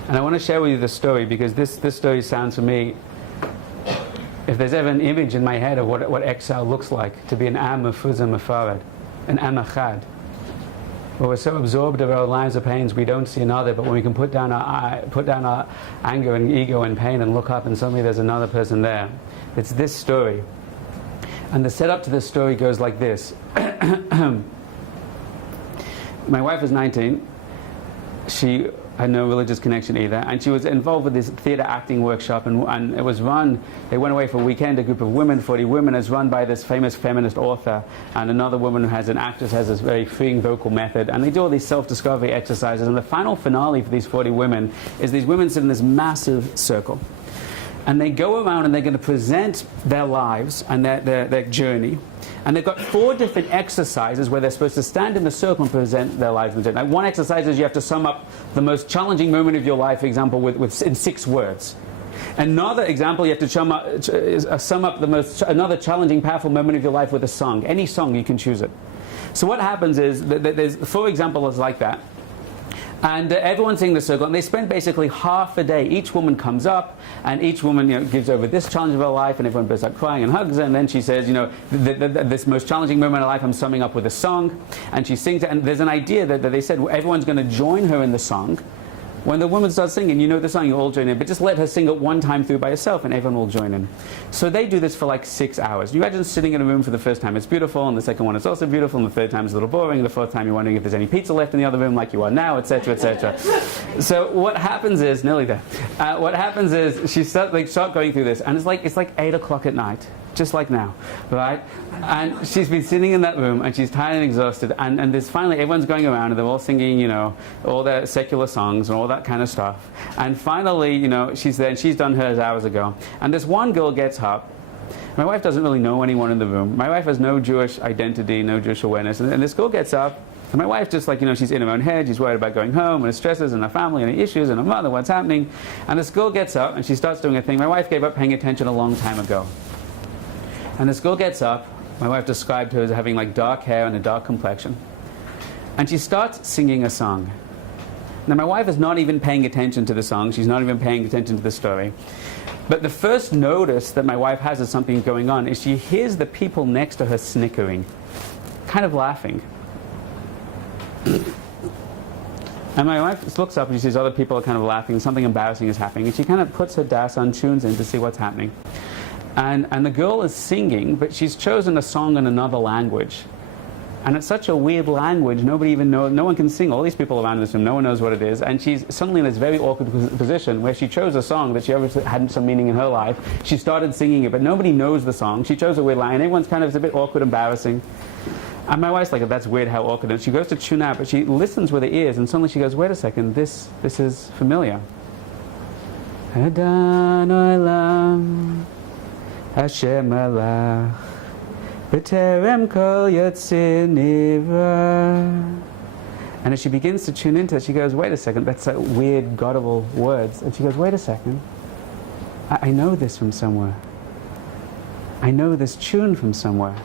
And I want to share with you this story because this story sounds to me, if there's ever an image in my head of what exile looks like, to be an am mefuzah mefarad, an am achad, where we're so absorbed of our lives of pains we don't see another, but when we can put down our anger and ego and pain and look up and suddenly there's another person there. It's this story. And the setup to this story goes like this. My wife was 19. She had no religious connection either, and she was involved with this theater acting workshop, and it was run, they went away for a weekend, a group of women, 40 women, is run by this famous feminist author, and another woman who has an actress, has this very freeing vocal method, and they do all these self-discovery exercises, and the final finale for these 40 women is these women sit in this massive circle. And they go around and they're going to present their lives and their journey. And they've got 4 different exercises where they're supposed to stand in the circle and present their lives and journey. Now, one exercise is you have to sum up the most challenging moment of your life, for example, in 6 words. Another example, you have to sum up another challenging, powerful moment of your life with a song. Any song, you can choose it. So what happens is, there's 4 examples like that. And everyone's in the circle, and they spend basically half a day. Each woman comes up, and each woman gives over this challenge of her life, and everyone bursts out crying and hugs her, and then she says, this most challenging moment of life I'm summing up with a song, and she sings it, and there's an idea that they said everyone's going to join her in the song. When the woman starts singing, you know the song, you all join in, but just let her sing it one time through by herself and everyone will join in. So they do this for like 6 hours. You imagine sitting in a room for the first time, it's beautiful, and the second one is also beautiful, and the third time is a little boring, and the fourth time you're wondering if there's any pizza left in the other room like you are now, etc., etc. So what happens is, nearly there, what happens is they start going through this, and it's like 8 o'clock at night. Just like now, right? And she's been sitting in that room, and she's tired and exhausted, and there's finally, everyone's going around, and they're all singing, all their secular songs and all that kind of stuff. And finally, she's there, and she's done hers hours ago. And this one girl gets up. My wife doesn't really know anyone in the room. My wife has no Jewish identity, no Jewish awareness. And this girl gets up, and my wife just she's in her own head, she's worried about going home, and her stresses, and her family, and her issues, and her mother, what's happening. And this girl gets up, and she starts doing a thing. My wife gave up paying attention a long time ago. And this girl gets up, my wife described her as having dark hair and a dark complexion. And she starts singing a song. Now my wife is not even paying attention to the song, she's not even paying attention to the story. But the first notice that my wife has of something going on is she hears the people next to her snickering, kind of laughing. And my wife looks up and she sees other people are kind of laughing, something embarrassing is happening, and she kind of puts her das on, tunes in to see what's happening. And the girl is singing, but she's chosen a song in another language. And it's such a weird language, nobody even knows, no one can sing. All these people around this room, no one knows what it is. And she's suddenly in this very awkward position where she chose a song that she obviously had some meaning in her life. She started singing it, but nobody knows the song. She chose a weird line. Everyone's kind of, it's a bit awkward, embarrassing. And my wife's like, that's weird, how awkward. And she goes to tune out, but she listens with her ears, and suddenly she goes, wait a second, this is familiar. Adon Olam, Hashem Alach, B'terem kol yotzir nivra. And as she begins to tune into it, she goes, wait a second, that's a weird, guttural words. And she goes, wait a second, I know this from somewhere. I know this tune from somewhere.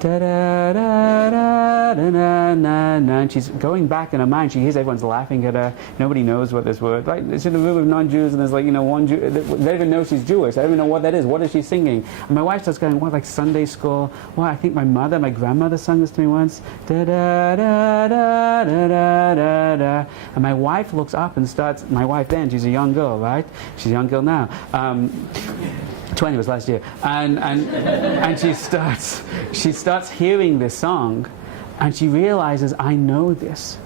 Da da da da da da da. And she's going back in her mind. She hears everyone's laughing at her. Nobody knows what this word. Like it's in a room of non-Jews, and there's like one Jew. They don't even know she's Jewish. I don't even know what that is. What is she singing? And my wife starts going, what, like Sunday school? Well, I think my grandmother sung this to me once. Da da da da da da da da. And my wife looks up and starts. My wife then, she's a young girl, right? She's a young girl now. 20 was last year, and she starts hearing this song, and she realizes, I know this,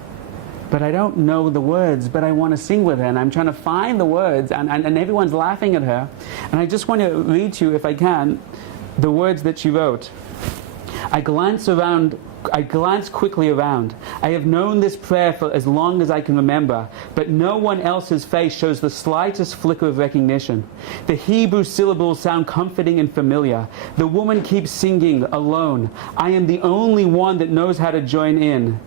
but I don't know the words, but I want to sing with her, and I'm trying to find the words, and everyone's laughing at her, and I just want to read to you, if I can, the words that she wrote. I glance quickly around. I have known this prayer for as long as I can remember, but no one else's face shows the slightest flicker of recognition. The Hebrew syllables sound comforting and familiar. The woman keeps singing alone. I am the only one that knows how to join in.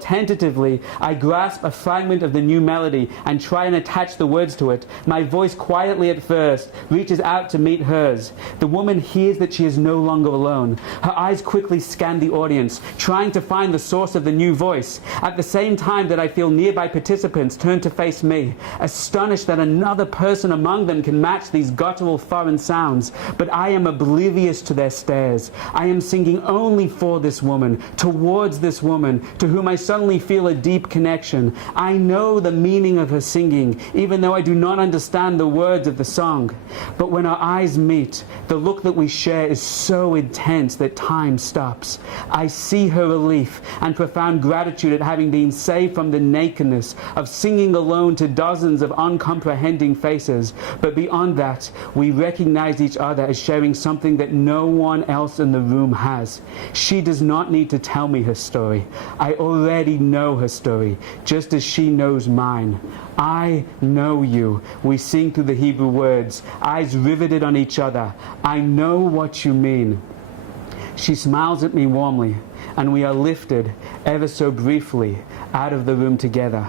Tentatively, I grasp a fragment of the new melody and try and attach the words to it. My voice quietly at first reaches out to meet hers. The woman hears that she is no longer alone. Her eyes quickly scan the audience, trying to find the source of the new voice. At the same time that I feel nearby participants turn to face me, astonished that another person among them can match these guttural foreign sounds. But I am oblivious to their stares. I am singing only for this woman, towards this woman, to whom I suddenly feel a deep connection. I know the meaning of her singing, even though I do not understand the words of the song. But when our eyes meet, the look that we share is so intense that time stops. I see her relief and profound gratitude at having been saved from the nakedness of singing alone to dozens of uncomprehending faces. But beyond that, we recognize each other as sharing something that no one else in the room has. She does not need to tell me her story. I already know her story, just as she knows mine. I know you. We sing through the Hebrew words, eyes riveted on each other. I know what you mean. She smiles at me warmly, and we are lifted, ever so briefly, out of the room together.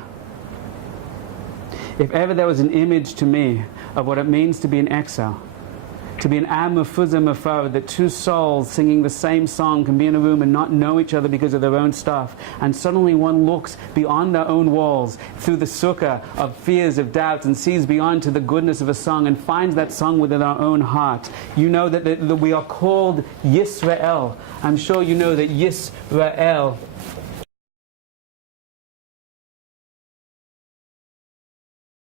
If ever there was an image to me of what it means to be in exile, to be an am mefuzah mefar, that two souls singing the same song can be in a room and not know each other because of their own stuff, and suddenly one looks beyond their own walls through the sukkah of fears, of doubts, and sees beyond to the goodness of a song and finds that song within our own heart. You know that we are called Yisrael. I'm sure you know that Yisrael